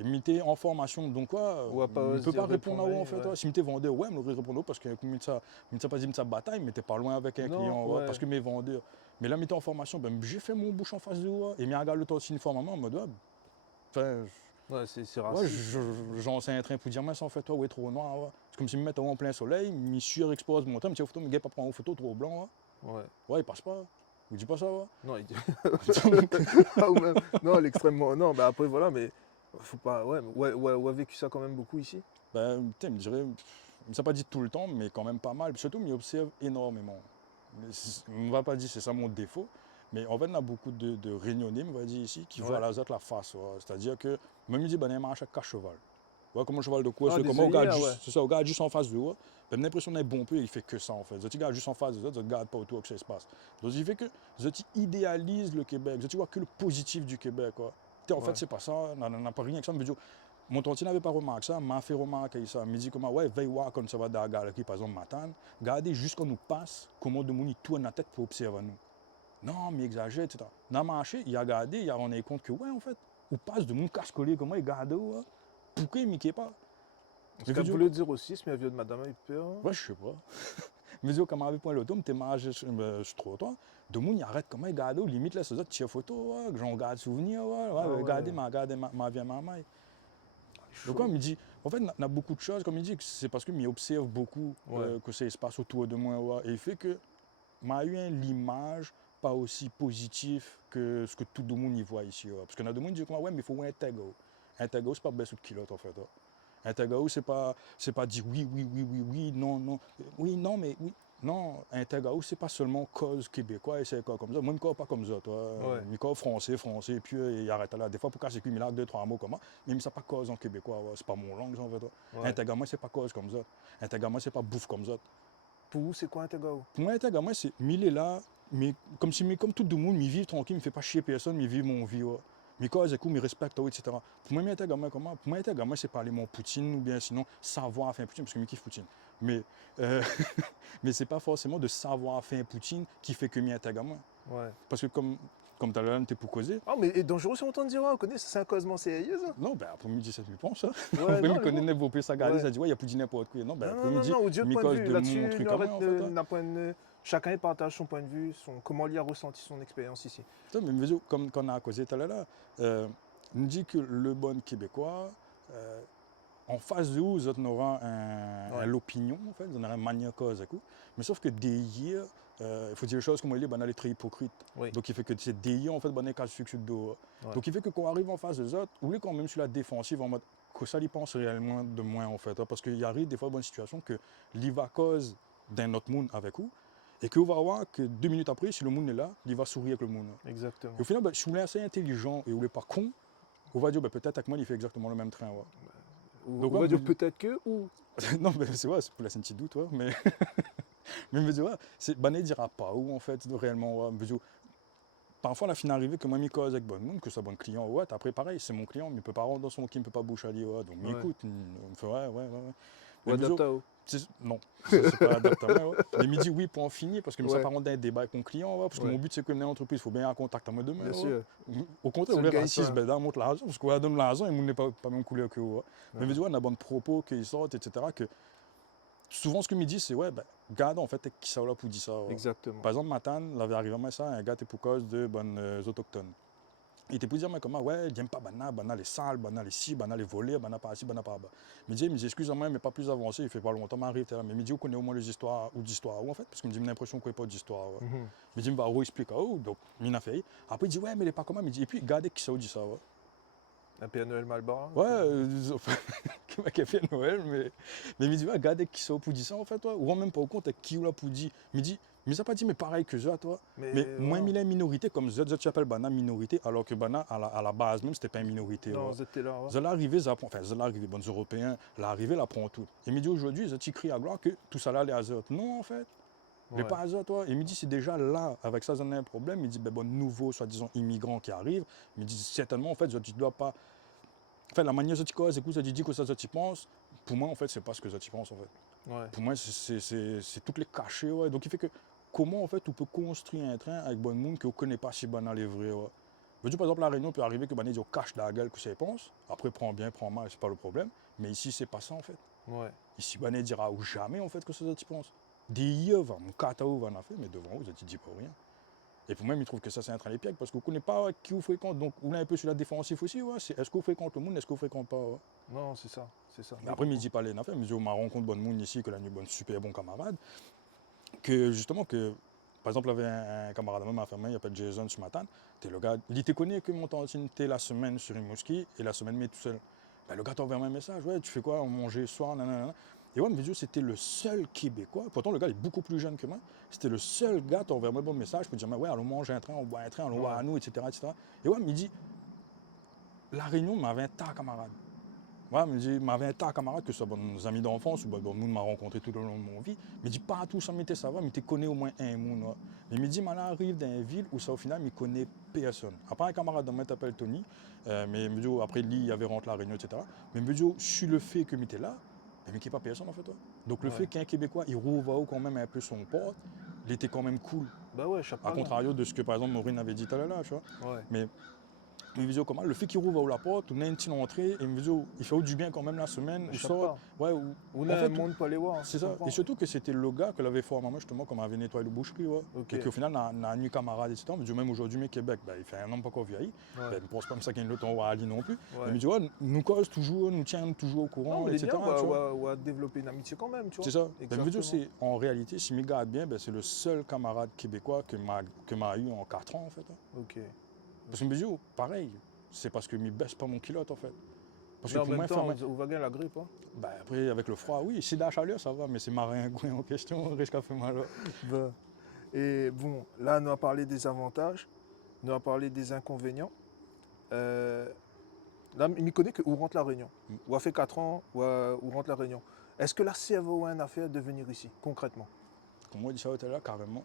Et m'était en formation, donc quoi, On va pas il ne se peut dire pas répondre à répondre, vous en fait. ouais. Si m'était vendeur, ouais, me répondre parce que comme ça pas dit sa bataille, mais t'es pas loin avec un Non, client, ouais, ouais. parce que mes vendeurs. Mais là, m'était en formation, ben, j'ai fait mon bouche en face de moi, et m'y regarde le temps aussi une fois maman en mode, ouais, enfin, Ouais, c'est ouais, raciste. j'enseigne un train pour dire, mais ça en fait, toi, ouais, trop noir, ouais. C'est comme si me mettais en plein soleil, m'y surexpose mon temps, me dit, photo, mais gars, pas prendre une photo trop blanc, Ouais. ouais, il passe pas. Vous dites pas ça, ouais. Non, il dit. Donc, Ah, ou même- non, l'extrêmement. Non, bah après, voilà, mais faut pas. Ouais, ouais, ouais, on a vécu ça quand même beaucoup ici. ben, putain, me dirait, il ne s'est pas dit tout le temps, mais quand même pas mal. Surtout, il observe énormément. On ne va pas dire que c'est ça mon défaut, mais en fait, on a beaucoup de réunionnais, on va dire ici, qui voient Ouais. la autres la face. Ouais. C'est-à-dire que, même il dit, ben, il marche avec un cheval. Ouais, comme un cheval de course, Ah, comme des on regarde œillères, ouais. juste, c'est ça, on regarde juste en face de eux. Ben, j'ai l'impression d'un bon peu, il fait que ça en fait. Les autres, ils regardent juste en face des autres, ils ne regardent pas autour que ça se passe. Donc, il fait que les autres, ils idéalisent le Québec. Les autres, ils voient que le positif du Québec. Quoi. En fait, Ouais. c'est pas ça, on n'a pas rien que ça. Mais mon tonton n'avait pas remarqué ça, m'a fait remarquer ça. Il me dit comment, ouais, veille voir quand ça va dans la galerie, par exemple, matin, regardez juste quand nous passe, comment de monde tourne la tête pour observer nous. Non, mais exagère, etc. Dans le marché, il a regardé, il a rendu compte que, ouais, en fait, on passe de mon casse-collé, comment il regarde, ouais. Pourquoi il ne m'y pas? Ce qu'elle voulait dire aussi, c'est bien vieux de madame a eu peur. Ouais, je sais pas. Mais comme avec point l'auto, t'es marché sur trop toi. De monde, il arrête comment il regarde, limite là, c'est ça, tu photo, ouais, que j'en garde souvenir, ouais, Ah regardez, ouais. ma vie, ma maille. Donc, Chaud. comme il dit, en fait, on a beaucoup de choses, comme il dit, c'est parce que observe beaucoup Ouais. que ça se passe autour de moi. Ouais, et il fait que m'a eu l'image pas aussi positive que ce que tout le monde y voit ici. Ouais. Parce qu'il y a des gens qui disent, ouais, mais il faut un tego. Un tego, c'est pas baisser de culotte, en fait. Ouais. Un tego, c'est pas dire oui, oui, oui, oui, oui, non, non. Oui, non, mais oui. Non, un tego, c'est pas seulement cause québécois et c'est quoi comme ça. Moi, je ne pas comme ça, toi. Ouais. Je français, français, puis il arrête là. Des fois, pour casser il a deux, trois mots comme ça. Mais ça pas cause en québécois, ouais. C'est pas mon langue, en fait. Ouais. Un Ouais. tego, moi, c'est pas cause comme ça. Un tego, moi, c'est pas bouffe comme ça. Pour vous, c'est quoi un tegao? Pour moi, un tego, moi, c'est mille est là, mais comme tout le monde, je vis tranquille, je ne fais pas chier personne, je vis mon vie. Ouais. Mes causes, écoute, mes respecte, etc. Pour moi, un tego, comment? Pour moi, un tego, c'est parler mon Poutine ou bien sinon savoir faire Poutine, parce que je kiffe Poutine. Mais, mais ce n'est pas forcément de savoir faire Poutine qui fait que je un tego. Ouais. Parce que comme tu as l'air, tu es pour causer. Ah, mais et dangereux, si on entend dire, ouais, on connaît, c'est un causement sérieux, ça. Non, ben après-midi, ça me pense. Hein. Ouais, Après, non, je mais connais bon. développer ça, regarder, Ouais. ça dit, ouais, il y a Poutine n'importe quoi. Non, ben Non, non, non, après-midi, non, au Dieu de mes point de causes vue. de Là-dessus, mon truc nous à moi, arrête, en fait. Hein. n'a point de- chacun il partage son point de vue, comment il a ressenti son expérience ici. Mais comme on a causé tout à l'heure, on dit que le bon Québécois, en face de vous, on aura l'opinion, en fait, on aura une manière cause. Mais sauf que derrière, il faut dire les choses comme il est, on est très hypocrite. Oui. Donc il fait que c'est derrière, en fait, on est casse sucre de dos. Ouais. Donc il fait que quand on arrive en face des autres, on est quand même sur la défensive en mode que ça lui pense réellement de moins, en fait. Hein, parce qu'il arrive des fois dans une situation que il va cause d'un autre monde avec vous. Et qu'on va voir que 2 minutes après, si le monde est là, il va sourire avec le monde. Exactement. Et au final, si on est assez intelligent et on n'est pas con, on va dire peut-être avec moi, il fait exactement le même train. Ouais. Donc, On va dire peut-être que, ou. non, mais c'est vrai, c'est pour la sentir doute, ouais, mais mais me dire, ouais, c'est ne dira pas où en fait réellement. Ouais, parfois, la fin arrivée que moi, je cause avec bon monde, que ce soit bon client ou autre. Après, pareil, c'est mon client, mais il ne peut pas rentrer dans son qui ne peut pas boucher à lui. Ouais. Donc, Ouais. écoute, on me fait ouais. Ou adaptao. Non, ça, c'est pas adaptable. Ouais. Mais il me dit oui pour en finir, parce que ça Ouais. pas rentrer dans un débat avec mon client, ouais, parce que Ouais. mon but c'est que dans l'entreprise, il faut bien avoir un contact à moi demain. Bien Ouais. sûr. Au contraire, C'est on le est gars, raciste, il ben, on monte l'argent, parce qu'on donne l'argent et on n'est pas même couleur que vous. Ouais. Mais il me dit, ouais, on a bon propos qu'ils sortent, etc. Que souvent, ce que me dit, c'est ouais, ben, garde en fait qui ça là pour dire ça. Ouais. Exactement. Par exemple, Matane, il avait arrivé à moi ça, un gars était pour cause de bonnes autochtones. Il était pour dire, mais comment, ouais, il n'aime pas Bana les sales, Bana les ci, Bana les volés, Bana pas ici, Bana pas là-bas. Il me dit, excuse-moi, mais pas plus avancé, il fait pas longtemps, m'arrive là. Mais il me dit, on connaît au moins les histoires, ou d'histoire, ou en fait, parce qu'il me dit, j'ai l'impression qu'il n'y a pas d'histoire. Ouais. Mhm. Il me dit, il va expliquer, donc, il a fait. Après, il dit, ouais, mais il n'est pas comment, il dit, et puis, regardez qui ça dit ça. Ouais. Un Père Noël Malbara. Ouais, qui a fait Noël, mais il me dit, ouais, regardez qui ça pour dire ça, en fait, ouais. Ou même pas au compte, qui l'a pour dire. Il me dit, Mais ça pas dit, mais pareil que ça, toi. Mais Mais moi, voilà. il est minorité, comme Z, tu appelles Bana minorité, alors que Bana, à la base même, c'était pas une minorité. Non, Ouais. vous étiez là. Ouais. Ça l'arrivée, ça apprend, enfin, ça l'arrivée, bon, les Européens, l'arrivée, la prend tout. Et me dit aujourd'hui, ça crie à gloire que tout ça là, les Azot. Non, en fait. Les Ouais. pas Azot, toi. Et il me dit, c'est déjà là, avec ça, ça a un problème. Il dit, ben bon, nouveau, soi-disant, immigrant qui arrive. Il me dit, certainement, en fait, tu dois pas. En fait, la manière dont tu causes, écoute, ça tu dis que ça, tu penses. Pour moi, en fait, c'est pas ce que ça tu penses, en fait. Ouais. Pour moi, c'est toutes les cachets, ouais. Donc, il fait que, comment, en fait, on peut construire un train avec bon monde qu'on ne connaît pas si banal les vrais, ouais. Veux-tu, par exemple, la Réunion peut arriver que Bané dit, cache la gueule que ça pense. Après, prends bien, prends mal, c'est pas le problème. Mais ici, c'est pas ça, en fait. Ouais. Ici, Bané dira ou jamais, en fait, que c'est ça, tu penses. Des yeux, mon katao va en faire, mais devant vous, ça ne dit pas rien. Et pour moi, il trouve que ça, c'est un train d'épiègue parce qu'on ne connaît pas qui vous fréquente. Donc, on est un peu sur la défensive aussi, ouais. C'est est-ce qu'on fréquente le monde, est-ce qu'on ne fréquente pas, ouais. Non, c'est ça. C'est ça. Mais après, il ne dit pas les affaires, mais il dit, ma rencontre bonne monde ici, que la nuit bonne, super bon camarade. Que justement, que par exemple, il y avait un camarade à moi, il s'appelle Jason ce matin. T'es le gars, il te connaît que mon tantine, t'es la semaine sur une mosquée et la semaine, mais tout seul. Ben, le gars t'a envoyé un message, ouais, tu fais quoi, on mangeait ce soir, nanana. Et ouais, mais Dieu, c'était le seul Québécois. Pourtant, le gars est beaucoup plus jeune que moi. C'était le seul gars qui a envoyé un bon message pour dire, ouais, allons manger un train, on boit un train, allons voir à nous, etc., etc. Et ouais, mais il dit, la Réunion m'avait un tas, camarade. Ouais, mais il m'avait un tas de camarades, que ce soit nos amis d'enfance ou bon, nous m'a rencontré tout au long de mon vie. Mais il dit pas tout ça, mais ça va, mais tu connais au moins un monde. Ouais. Mais il me dit, mal arrive dans une ville où ça au final, il connaît personne. Après, un camarade de moi t'appelle Tony, mais il me dit, après lui, il avait rentré la Réunion, etc. Mais il me dit, sur le fait que tu es là, mais qui n'est pas personne en fait. Toi. Donc le Ouais. fait qu'un Québécois, il rouvre quand même un peu son porte, il était quand même cool. Bah ouais, chaque À pas. contrario de ce que par exemple Maureen avait dit tout à l'heure, tu vois. Ouais. Mais il me dit comment le fait qu'il rouvre la porte, on a une petite entrée, et il me dit il fait du bien quand même la semaine, il Chaque sort. pas. Ouais, On en a un fait, monde pour aller voir, c'est je ça. comprends. Et surtout que c'était le gars que l'avait fait à maman justement, comme avait nettoyé le boucherie. Ouais. Ok. Et qu'au final, on a un nu camarade, etc. Mais même aujourd'hui, mais Québec, il fait un an pas qu'on vieillit. Ouais. Ben, ne pense pas que ça qu'il y a le temps à Ali non plus. Ouais. Mais il me dit ouais, nous cause toujours, nous tient toujours au Non, courant, mais etc. bien, tu vois. on va développer une amitié quand même, tu vois. C'est ça. Ben, me dit, Exactement. c'est en réalité, si mes gars bien, ben, c'est le seul camarade québécois que m'a eu en 4 ans en fait. Hein. Ok. Parce que me dit, pareil, c'est parce que je ne baisse pas mon kilote en fait. Parce Mais que en pour même moi, temps, faire on va gagner la grippe. Hein. bah, après, avec le froid, oui, si la chaleur, ça va, mais c'est marin en question, risque à faire mal. Ben, et bon, là, on a parlé des avantages, on a parlé des inconvénients. Là, il me connaît que où rentre la Réunion. Mm. Ou a fait 4 ans, où rentre la Réunion. Est-ce que la CFO a une affaire de venir ici, concrètement? Comme moi, dit ça tout à l'heure, carrément.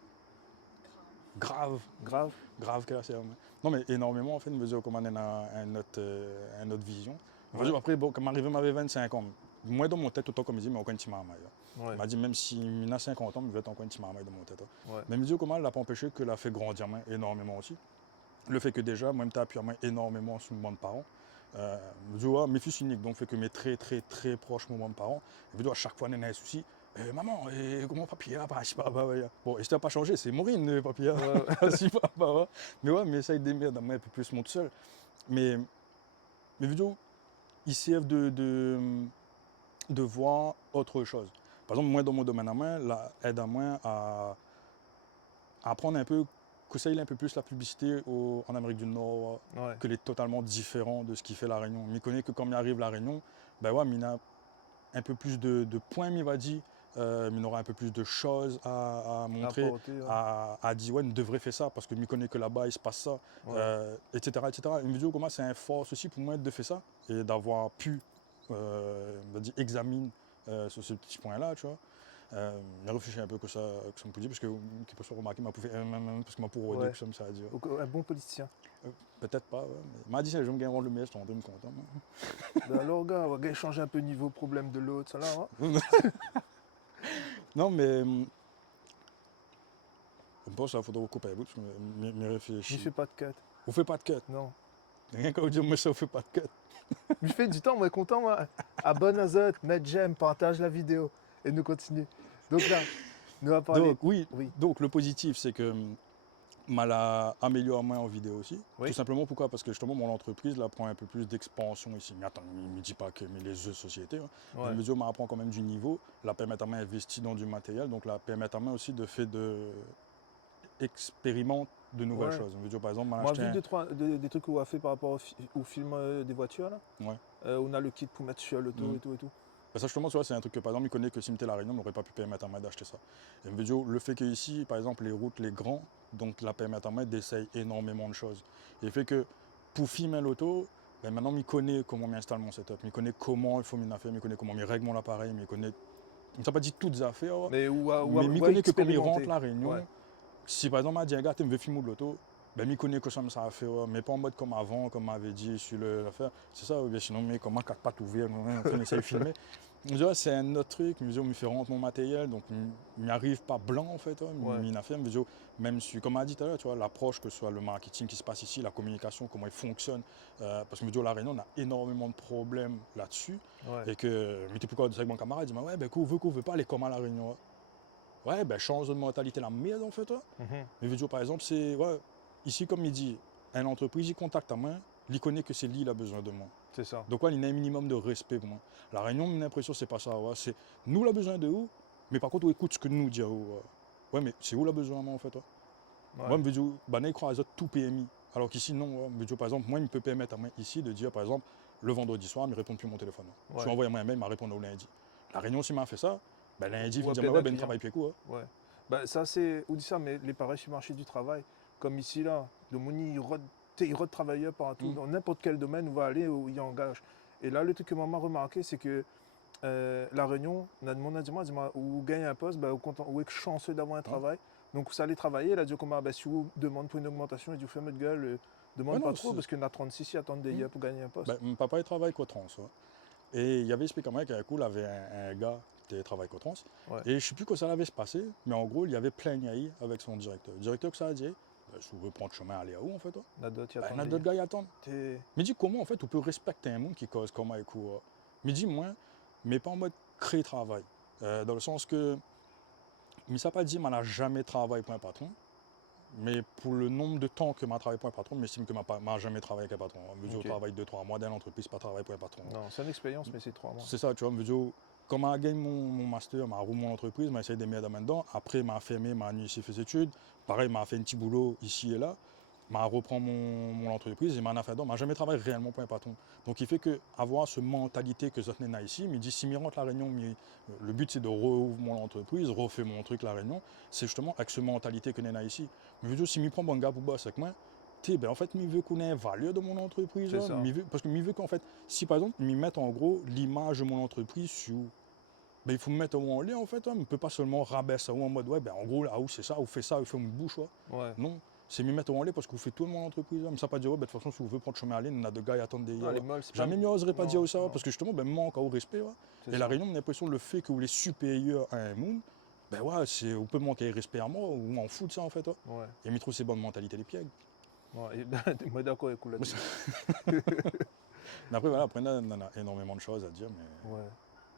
Grave, Grave. grave que la CRM. Non, mais énormément, en fait, me dire comment on a une autre vision. Ouais. Après, bon, comme arrivé, m'avait 25 ans. Moi, dans mon tête, autant comme il dit, mais aucun petit maman. Ouais. Il m'a dit, même si il a 50 ans, je vais être encore un petit maman dans mon tête. Ouais. Mais me dit, comment elle n'a pas empêché que l'a fait grandir moi, énormément aussi. Le fait que déjà, moi, je appuyé énormément sur mon parents. Me dit, ouais, mes fils uniques, donc fait que mes très, très, très proches moments de parents. Et me dit, à chaque fois, on a un souci. Maman, comment papier là, bon, et ça n'a pas changé, c'est Maureen, le papier. Ouais. Mais ouais, mais ça, il démerde, moi, un peu plus mon tout seul. Mais mes vidéos, ils servent de voir autre chose. Par exemple, moi, dans mon domaine à moi, là, aide à moi à apprendre un peu que ça, il est un peu plus la publicité en Amérique du Nord, Ouais. que est totalement différent de ce qui fait la Réunion. Mais connaît que quand il arrive la Réunion, ben ouais, il a un peu plus de points, il va dire. Il aura un peu plus de choses à montrer, Apporter, ouais. à dire, ouais, il devrait faire ça, parce que je connais que là-bas, il se passe ça, Ouais. etc., etc. Une vidéo comme ça, c'est un force aussi pour moi de faire ça, et d'avoir pu, examiner sur ce petit point-là, tu vois. Je réfléchis un peu que ça me peut dire, parce que qui peut se remarquer, m'a fait parce que m'a pour Ouais. que ça me ça a dit. Un bon politicien. Peut-être pas, ouais, mais m'a dit ça, je vais me gagner le meilleur, je suis content. Ben alors, gars, on va changer un peu niveau problème de l'autre, ça là. Hein. Non, mais je pense qu'il faudra couper un bout, parce que je réfléchis. Je fais pas de cut. On fait pas de cut. Non. Rien qu'à vous dire, moi, ça, on fait pas de cut. Je fais du temps, moi, content, moi. Abonne à Zot, mets j'aime, partage la vidéo. Et nous continue. Donc là, nous va parler. Donc, oui. Oui. Donc, le positif, c'est que mal améliore moi en vidéo aussi. Oui. Tout simplement, pourquoi? Parce que justement, mon entreprise là, prend un peu plus d'expansion ici. Mais attends, il ne me dit pas que mais les autres sociétés. Hein. Ouais. Mais mesure m'apprend quand même du niveau. La permet à moi d'investir dans du matériel. Donc, la permet à moi aussi de faire expérimente de nouvelles Ouais. choses. Mesure, par exemple, Moi, j'ai vu des trucs qu'on a fait par rapport au film des voitures, là. Ouais. On a le kit pour mettre sur l'auto Mm. et tout et tout. Ben ça justement, tu vois, c'est un truc que par exemple, il connaît que si m'était la Réunion, on n'aurait pas pu permettre à moi d'acheter ça. Et me dit, le fait qu'ici, par exemple, les routes, les grands, donc la permettre à moi d'essayer énormément de choses. Et il fait que pour filmer l'auto, ben maintenant, il connaît comment m'installe mon setup, il connaît comment il faut m'y faire, il connaît comment il règle mon appareil, il connaît, il ne t'a pas dit toutes les affaires, Mais mais il ou à connaît que comme il rentre expérimenter. la Ouais, Réunion, si par exemple, il dit, gars, tu me filmer de l'auto, ben, il connaît que ça me ça a fait, mais pas en mode comme avant, comme m'avait dit sur l'affaire. C'est ça, bien sinon, mais comment quatre pattes ouvertes, on essaie de filmer. Je dis, ouais, c'est un autre truc, je me fait rentrer mon matériel, donc il n'y arrive pas blanc en fait, ouais, il a fait, même si, comme on a dit tout à l'heure, tu vois, l'approche, que ce soit le marketing qui se passe ici, la communication, comment il fonctionne, parce que la Réunion, on a énormément de problèmes là-dessus, ouais. et que, mais tu pourquoi avec mon camarade, il dit, ouais, ben, qu'on veut pas aller comme à la Réunion. Ouais, ben, change de mentalité la merde en fait, toi. Mhm. Mais vidéo par exemple, c'est, ouais, ici comme il dit, une entreprise, il contacte à moi, il connaît que c'est lui, il a besoin de moi. C'est ça. Donc, ouais, il y a un minimum de respect pour moi. La Réunion, j'ai l'impression, c'est pas ça. Ouais. C'est nous, on a besoin de où, mais par contre, on écoute ce que nous disons. Ouais. Ouais, mais c'est où, on a besoin de moi, en fait. Ouais. Moi, Ouais, je veux dire, bah, il croit à tout PMI. Alors qu'ici, non. Ouais. Je veux dire, par exemple, moi, il me peut permettre à moi ici de dire, par exemple, le vendredi soir, il ne répond plus à mon téléphone. Ouais. Je lui ouais. envoie un mail, il m'a répondu au lundi. La Réunion, s'il m'a fait ça, ben, lundi, il Ou me à dit, peine ouais, un ben, client. travaille plus quoi. Ouais. Bah, ça, c'est. Ou dit ça, mais les pareils sur le marché du travail, comme ici, là, de Moni, il rôde travailleurs partout, Mm. dans n'importe quel domaine où on va aller, où il engage. Et là, le truc que maman a remarqué, c'est que la Réunion, on a demandé à dire, où gagne un poste, bah, où est chanceux d'avoir un Ouais. travail. Donc, ça allait travailler. Elle a dit, comment, bah, si vous demandez pour une augmentation, il dit, fermez de gueule, Ouais, demande pas non, trop, parce qu'il y en a 36 qui attendent des mm. years pour gagner un poste. Ben, mon papa, il travaille qu'au trans. Ouais. Et il avait expliqué à moi qu'un coup, il avait un gars qui travaille qu'au trans. Ouais. Et je ne sais plus comment ça allait se passer, mais en gros, il y avait plein de avec son directeur. Le directeur, que ça a dit, ben, si vous voulez prendre chemin, aller à où en fait? Toi? Il y en a d'autres qui Ben, il y attendent en a des d'autres years. gars qui attendent. T'es- Mais dis comment en fait on peut respecter un monde qui cause comme un coup. Mais dis moi, mais pas en mode créer travail. Dans le sens que, mais ça pas dit, qu'on n'a jamais travaillé pour un patron. Mais pour le nombre de temps que m'a travaillé pour un patron, j'estime que m'a jamais travaillé avec un patron. Je veux Ok. dire, travail 2-3 mois dans l'entreprise, pas travailler pour un patron. Non, c'est une expérience, mais c'est 3 mois. C'est ça, tu vois, je veux dire, quand j'ai gagné mon master, j'ai roulé mon entreprise, j'ai essayé de mettre dedans. Après, j'ai fermé, j'ai initié mes études. Pareil, j'ai fait un petit boulot ici et là. Je reprends mon entreprise et je fait donc, je jamais travaillé réellement pour un patron. Donc, il fait que avoir cette mentalité que je n'ai ici, me dit, si je rentre la Réunion, le but c'est de rouvrir mon entreprise, refaire mon truc la Réunion, c'est justement avec cette mentalité que j'ai ici. Mais je veux dire, si je prends un gars pour bosser avec moi, ben, en fait, je veux qu'on ait une valeur de mon entreprise. C'est ça. Parce que je veux qu'en fait, si par exemple, je mette en gros l'image de mon entreprise sur. Ben, il faut me mettre en lien en fait. On ne peut pas seulement rabaisser ça ou en mode, ouais, ben, en gros, là où c'est ça, ou fait ça, ou fait une bouche. Ouais. Ouais. Non, c'est me mettre en lien parce que vous faites tout mon entreprise. Mais ça pas dire, ouais, ben, de toute façon, si vous voulez prendre chemin à ligne, on a deux gars qui attendent des. Non, les molles, c'est pas. Jamais mieux oserais pas Non, dire ça non, parce que justement, ben, manque au respect. Ouais. c'est Et ça. la Réunion, on a l'impression le fait que vous êtes supérieur à un monde, ben ouais, c'est, vous pouvez manquer de respect à moi ou m'en foutre de ça en fait. Ouais. Ouais. Et je trouve c'est bonne mentalité les pièges. Ouais. Et- moi, d'accord avec vous là-dessus. Mais après, voilà, après, on a énormément de choses à dire. Mais... Ouais.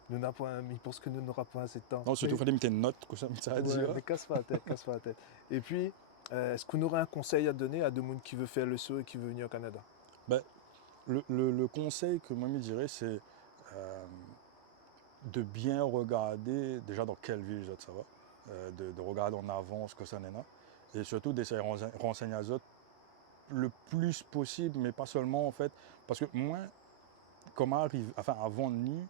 Nous n'avons pas, il pense que nous n'aurons pas assez de temps. Non, surtout, il fallait mettre une note, comme ça à Ouais, dire. mais casse pas la tête, casse pas la tête. Et puis, est-ce qu'on aurait un conseil à donner à Demoun qui veut faire le saut et qui veut venir au Canada? Ben, le conseil que moi je dirais, c'est de bien regarder déjà dans quelle ville ça va, de regarder en avance ce que ça n'est là, et surtout d'essayer de renseigner les autres le plus possible, mais pas seulement en fait, parce que moi, comment arrive, enfin avant de nuit,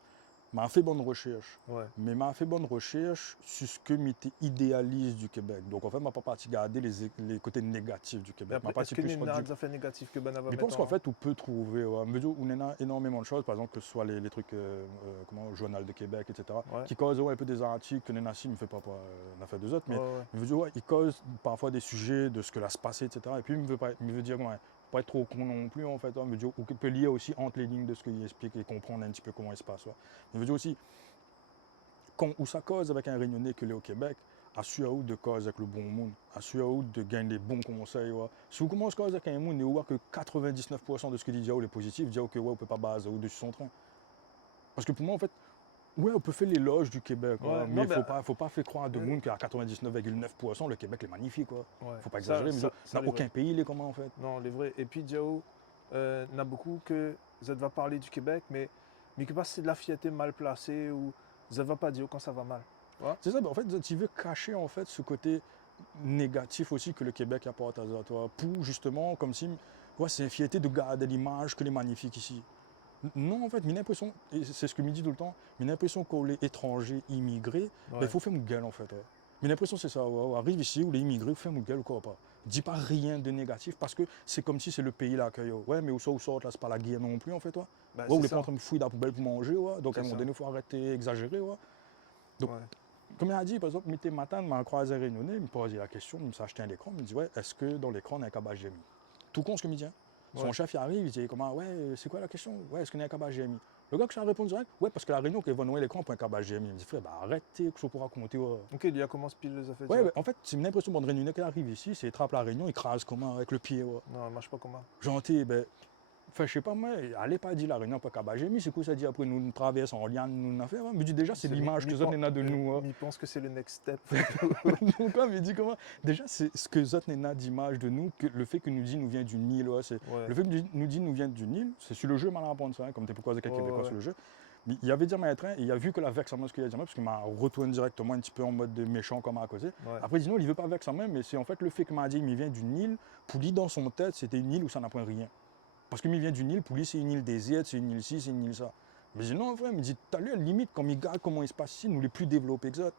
m'a fait bonne recherche, Ouais. mais m'a fait bonne recherche sur ce que m'était idéalise du Québec. Donc en fait, m'a pas parti garder les côtés négatifs du Mais Québec. après, M'a est-ce parti que plus nous avons du. des affaires négatives que Ben va Je mettre pense qu'en en... fait, on peut trouver, on a énormément de choses, par exemple, que ce soit les trucs, comment, le Journal de Québec, etc., Ouais. qui causent un peu des articles que Nenassi ne fait pas, on a fait deux autres, mais Ouais, ouais. je veux dire, ouais, ils causent parfois des sujets de ce que là se passait, etc. Et puis, il veut dire, ouais, pas être trop con non plus, en fait, hein, veut dire, ou qu'il peut lire aussi entre les lignes de ce qu'il explique et comprendre un petit peu comment il se passe. Ouais. Il veut dire aussi, quand, où ça cause avec un Réunionnais que est au Québec, assure-vous de cause avec le bon monde, assure-vous de gagner des bons conseils. Ouais. Si vous commencez à cause avec un monde et vous voyez que 99% de ce qu'il dit est positif, dites que ouais, on ne peut pas baser au-dessus de son train. Parce que pour moi, en fait, ouais, on peut faire l'éloge du Québec, Ouais, mais non, il ben, ne faut pas faire croire à tout le monde qu'à 99,9%, le Québec est magnifique. Il ne ouais. faut pas exagérer, mais Ça, dans les aucun vrais. pays, il est comment en fait. Non, les vrais. Et puis, Diao, il y en a beaucoup que ça va parler du Québec, mais que pas c'est de la fierté mal placée ou ça va pas dire quand ça va mal. Ouais? C'est ça, ben, en fait, tu veux cacher en fait ce côté négatif aussi que le Québec apporte à toi, pour justement, comme si, ouais, c'est une fierté de garder l'image que les magnifiques ici. Non, en fait, j'ai l'impression, et c'est ce que me dit tout le temps, j'ai l'impression qu'on est étranger, immigré, il Ouais, faut faire mon gueule en fait. Ouais. J'ai l'impression c'est ça, ouais, arrive ici, ou les immigrés, faut faire mon gueule ou quoi pas. Dis pas rien de négatif parce que c'est comme si c'est le pays l'accueil. Ouais, mais où sort là, c'est pas la guerre non plus en fait, toi. bah, Ouais, c'est on est pas en ça, train de fouiller la poubelle pour manger, ouais. Donc à c'est un moment ça. donné, il faut arrêter d'exagérer, ouais. Donc, Ouais, comme il a dit, par exemple, Mité Matin m'a croisé réunionnais, il me posait la question, il me s'est acheté un écran, il me dit, ouais, est-ce que dans l'écran, on a un cabas GMI? Tout con ce que me dit. Hein. Son ouais, chef il arrive, il dit, comment, ouais, c'est quoi la question? Ouais, est-ce qu'on a un cabas GMI? Le gars que ça répond direct, ouais, parce que la réunion, qu'il va nouer l'écran pour un cabas GMI. Il me dit, frère, bah arrêtez que je pourrais raconter. Ouais, ok, il y a commence pile les affaires ouais, direct. en fait, c'est une impression de réunionnais qui arrive ici, c'est il trappe la réunion, il crase comment, avec le pied. Ouais. Non, elle marche pas comment. Gentil, ben, enfin, je sais pas, moi, allez pas dire la réunion pour cabas GMI, c'est quoi ça dit après nous traversons en liane, nous affaire. Me dit déjà, c'est l'image que ça a de nous. Ouais. Il pense que c'est le next step. Donc, ouais, mais dis comment? Déjà, c'est ce que Zot n'a d'image de nous, que le fait que nous dit nous vient du Nil. Ouais, Ouais, le fait que nous dit nous vient du Nil, c'est sur le jeu, mal à répondre ça, hein, comme t'es pourquoi avec un ouais, Québécois ouais, sur le jeu. Mais il avait dit à train et il a vu que la vexe en moi ce qu'il a dit à moi, parce qu'il m'a retourné directement un petit peu en mode de méchant comme à causer. ouais, Après, il dit non, il veut pas vexe en moi, mais c'est en fait le fait qu'il m'a dit qu'il vient du Nil, pour lui, dans son tête, c'était une île où ça n'apprend rien. Parce qu'il vient du Nil, pour lui, c'est une île déserte, c'est une île ci, c'est une île ça. Mais je dis non, frère, il me dit, t'as lu, limite, quand il regarde comment il se passe ici, nous les plus développés que ça.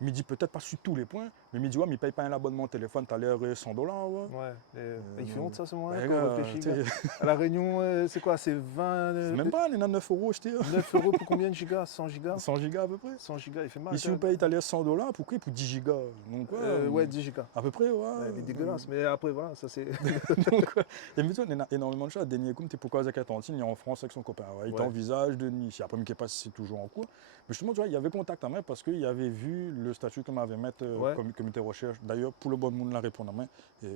Il me dit peut-être pas sur tous les points, mais il me dit ouais, mais il paye pas un abonnement au téléphone, t'as l'air 100 $. Ouais. ouais. Il fait honte ça ce moment-là Ben, quand on gars, réfléchit, gars. t'sais, À la Réunion, c'est quoi? C'est 20, c'est même pas, on est à 9 euros, j'étais 9 euros pour combien de gigas? 100 gigas? 100 gigas à peu près. 100 gigas, il fait mal. Ici, Quand vous même. payez, t'as l'air 100 $, pourquoi pour 10 gigas? Donc, ouais, Ouais, 10 gigas. à peu près, ouais. Ouais, il est dégueulasse. Mais après, voilà, ça c'est. Donc, ouais. Et me dit, on a énormément de choses. Dernier coup, t'es pourquoi avec la tantine, il est en France avec son copain. Ouais. Il Ouais. t'envisage de Nice. Après, je ne sais pas si c'est toujours en cours. Mais justement, tu vois, il y avait contact à main parce qu'il avait vu le statut qu'on m'avait mis Ouais. comme comité recherche. D'ailleurs, pour le bon monde, la répondre à main. Et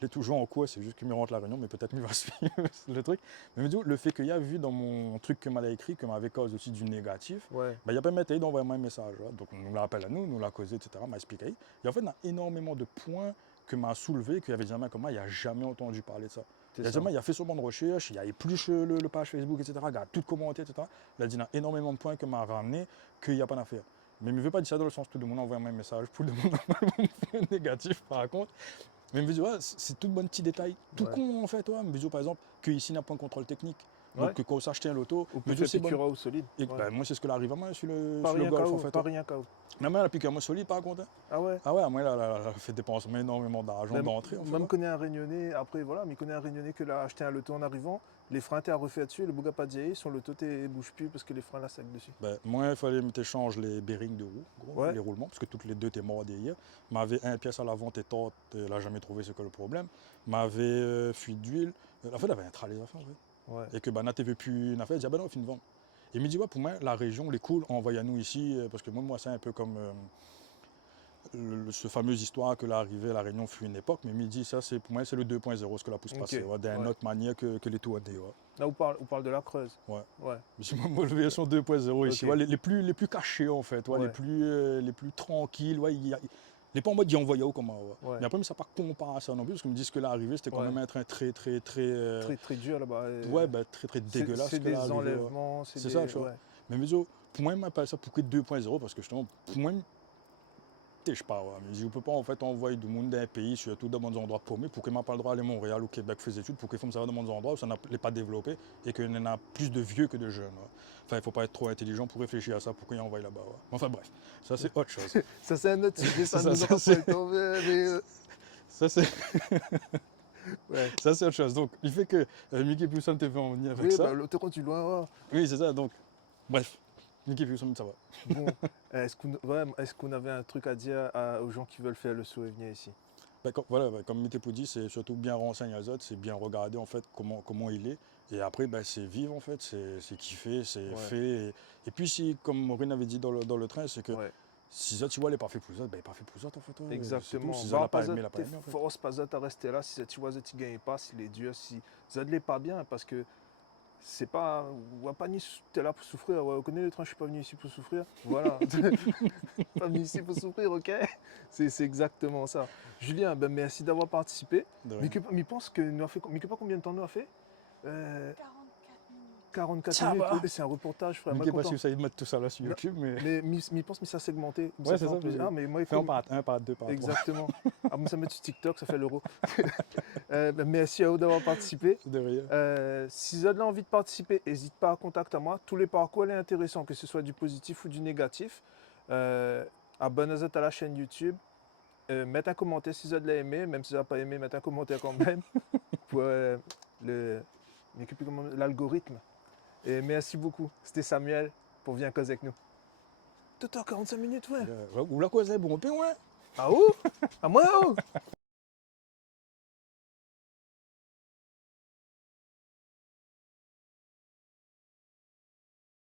il est toujours en cours, c'est juste qu'il me rentre la réunion, mais peut-être qu'il va suivre le truc. Mais me dit, le fait qu'il y a vu dans mon truc que m'avait écrit, que m'avait causé aussi du négatif, Ouais. bah, il a permis d'envoyer un message. Ouais. Donc, on nous l'appelle à nous, nous l'a causé, etc., m'a expliqué. Et en fait, il y a énormément de points que m'a soulevé, qu'il avait jamais comment il n'a jamais entendu parler de ça. C'est ça. Il a fait son banc de recherche, il a épluché le page Facebook, etc. Il a tout commenté, etc. Il a dit il y a énormément de points que m'a ramené qu'il n'y a pas d'affaire. Mais il ne veut pas dire ça dans le sens que tout le monde envoie un message pour le monde négatif par contre. Mais il me dit ouais, c'est tout bon petit détail, tout Ouais. con en fait. Ouais. Il me dit par exemple qu'ici il n'y a pas un contrôle technique. Donc Ouais. que quand on s'achète un loto, Ou me peut-être dit c'est bon. Picura ou solide. Et, Ouais. ben, moi c'est ce que l'arrive à moi sur le Pas golf en KO, fait. pas Ouais. rien KO. Mais moi elle a piqué à moi solide par contre. Hein. Ah ouais? Ah ouais, moi elle a fait dépenser énormément d'argent Même, d'entrée en fait. même Ouais. connaît un Réunionnais, après voilà, mais connaît un Réunionnais que l'a acheté un loto en arrivant, les freins étaient à refaire dessus, le bouga pas de son loto ne bouge plus parce que les freins la sec dessus. Ben, moi, il fallait me t'échanger les bearings de roue, gros, Ouais. les roulements, parce que toutes les deux étaient morts derrière. M'avait un pièce à l'avant, t'es torte, elle n'a jamais trouvé c'est quoi le problème. M'avait fuite d'huile. En fait, elle avait un tralé à faire, en fait. Ouais. Et que ben, t'avais plus une affaire, elle dit, ah ben non, fin de vente. Il me dit, ouais, pour moi, la région, les cools, envoyez à nous ici, parce que moi, c'est un peu comme ce fameuse histoire que l'arrivée à la Réunion fut une époque, mais il me dit, ça, c'est pour moi, c'est le 2.0, ce que la pousse Ok, passer, ouais, d'une ouais. autre manière que les tours. Ouais. Là, on parle de la Creuse. Ouais. Ouais. C'est ma version 2.0 ici, Ok. ouais, les plus cachés en fait, ouais, Ouais. les plus tranquilles. Ouais, il n'est pas en mode il envoyé au comment. Ouais. Ouais. Mais après, ça n'a pas comparé à ça non plus, parce qu'ils me disent que l'arrivée, c'était quand Ouais. même un train très, Très, très dur là-bas. ouais, bah, très, très C'est dégueulasse. c'est que des l'arrivée, ouais. enlèvements, c'est C'est des. ça, tu vois. Ouais. Mais pour moi, il m'appelle ça pour que 2.0, parce que justement, pour moi, je sais pas, ouais. Mais je ne peux pas en fait envoyer du monde d'un pays, surtout dans des endroits paumés, pour qu'il m'a pas le droit d'aller à Montréal ou Québec faire des études, pour qu'il faut me savoir dans des endroits où ça n'est pas développé et qu'il y en a plus de vieux que de jeunes. Ouais. Enfin, il ne faut pas être trop intelligent pour réfléchir à ça, pour qu'il envoie là-bas. Ouais. Enfin bref, ça c'est autre chose. Ça, c'est un autre sujet, ça Ça, nous ça, aura pas c'est- le temps. Mais, Ça c'est ouais. ça, c'est autre chose. Donc, il fait que Mickey Pearson t'est fait en venir avec Oui, ça. bah, l'autre quand tu loin. Ouais. Oui, c'est ça. Donc, bref, Mickey Pearson, ça va. Bon, est-ce qu'on avait un truc à dire aux gens qui veulent faire le saut et venir ici? Voilà, comme Mitépou dit, c'est surtout bien renseigner les autres, c'est bien regarder en fait comment il est. Et après, c'est vivre en fait, c'est kiffer, c'est Ouais. fait. Et puis, si, comme Maureen avait dit dans le train, c'est que Ouais, si ça, tu vois, elle n'est pas fait pour ça, il n'est pas fait pour ça en fait. Ouais. exactement. C'est tout. Si Bah, ça l'a pas pas aimé, elle n'a pas aimé en fait. force pas à rester là si tu vois que tu gagnes pas, s'il est dur, si ça ne l'est pas bien parce que c'est pas. On va pas ni t'es là pour souffrir. Ouais, on connaît le train, je suis pas venu ici pour souffrir. Voilà. Pas venu ici pour souffrir, ok? C'est exactement ça. Julien, ben merci d'avoir participé. De Mais rien. que pense que nous a fait. Mais que pas combien de temps nous a fait? 44 minutes. 44 Ça minutes. va. C'est un reportage, frère. Je Moi, ne sais pas content. si vous allez mettre tout ça là sur Non, YouTube, mais. Mais m'y pense, mais ça segmenté. Comme Ouais, ça c'est fait ça. plaisir. Ah, mais moi, il Fais en faut. part 1, part 2, part 3. Exactement. Ah, bon, ça met sur TikTok, ça fait l'euro. Merci à vous d'avoir participé. De rien. Si vous avez envie de participer, n'hésite pas à contacter à moi. Tous les parcours, est intéressant, que ce soit du positif ou du négatif. Abonnez-vous à la chaîne YouTube. Mettez un commentaire si vous avez aimé, même si vous n'avez pas aimé, mettez un commentaire quand même pour l'algorithme. Et merci beaucoup. C'était Samuel pour Viens causer avec nous. Tout à 45 minutes, ouais. Ou la cause est bon, puis ouais. Ah où? À moi, oh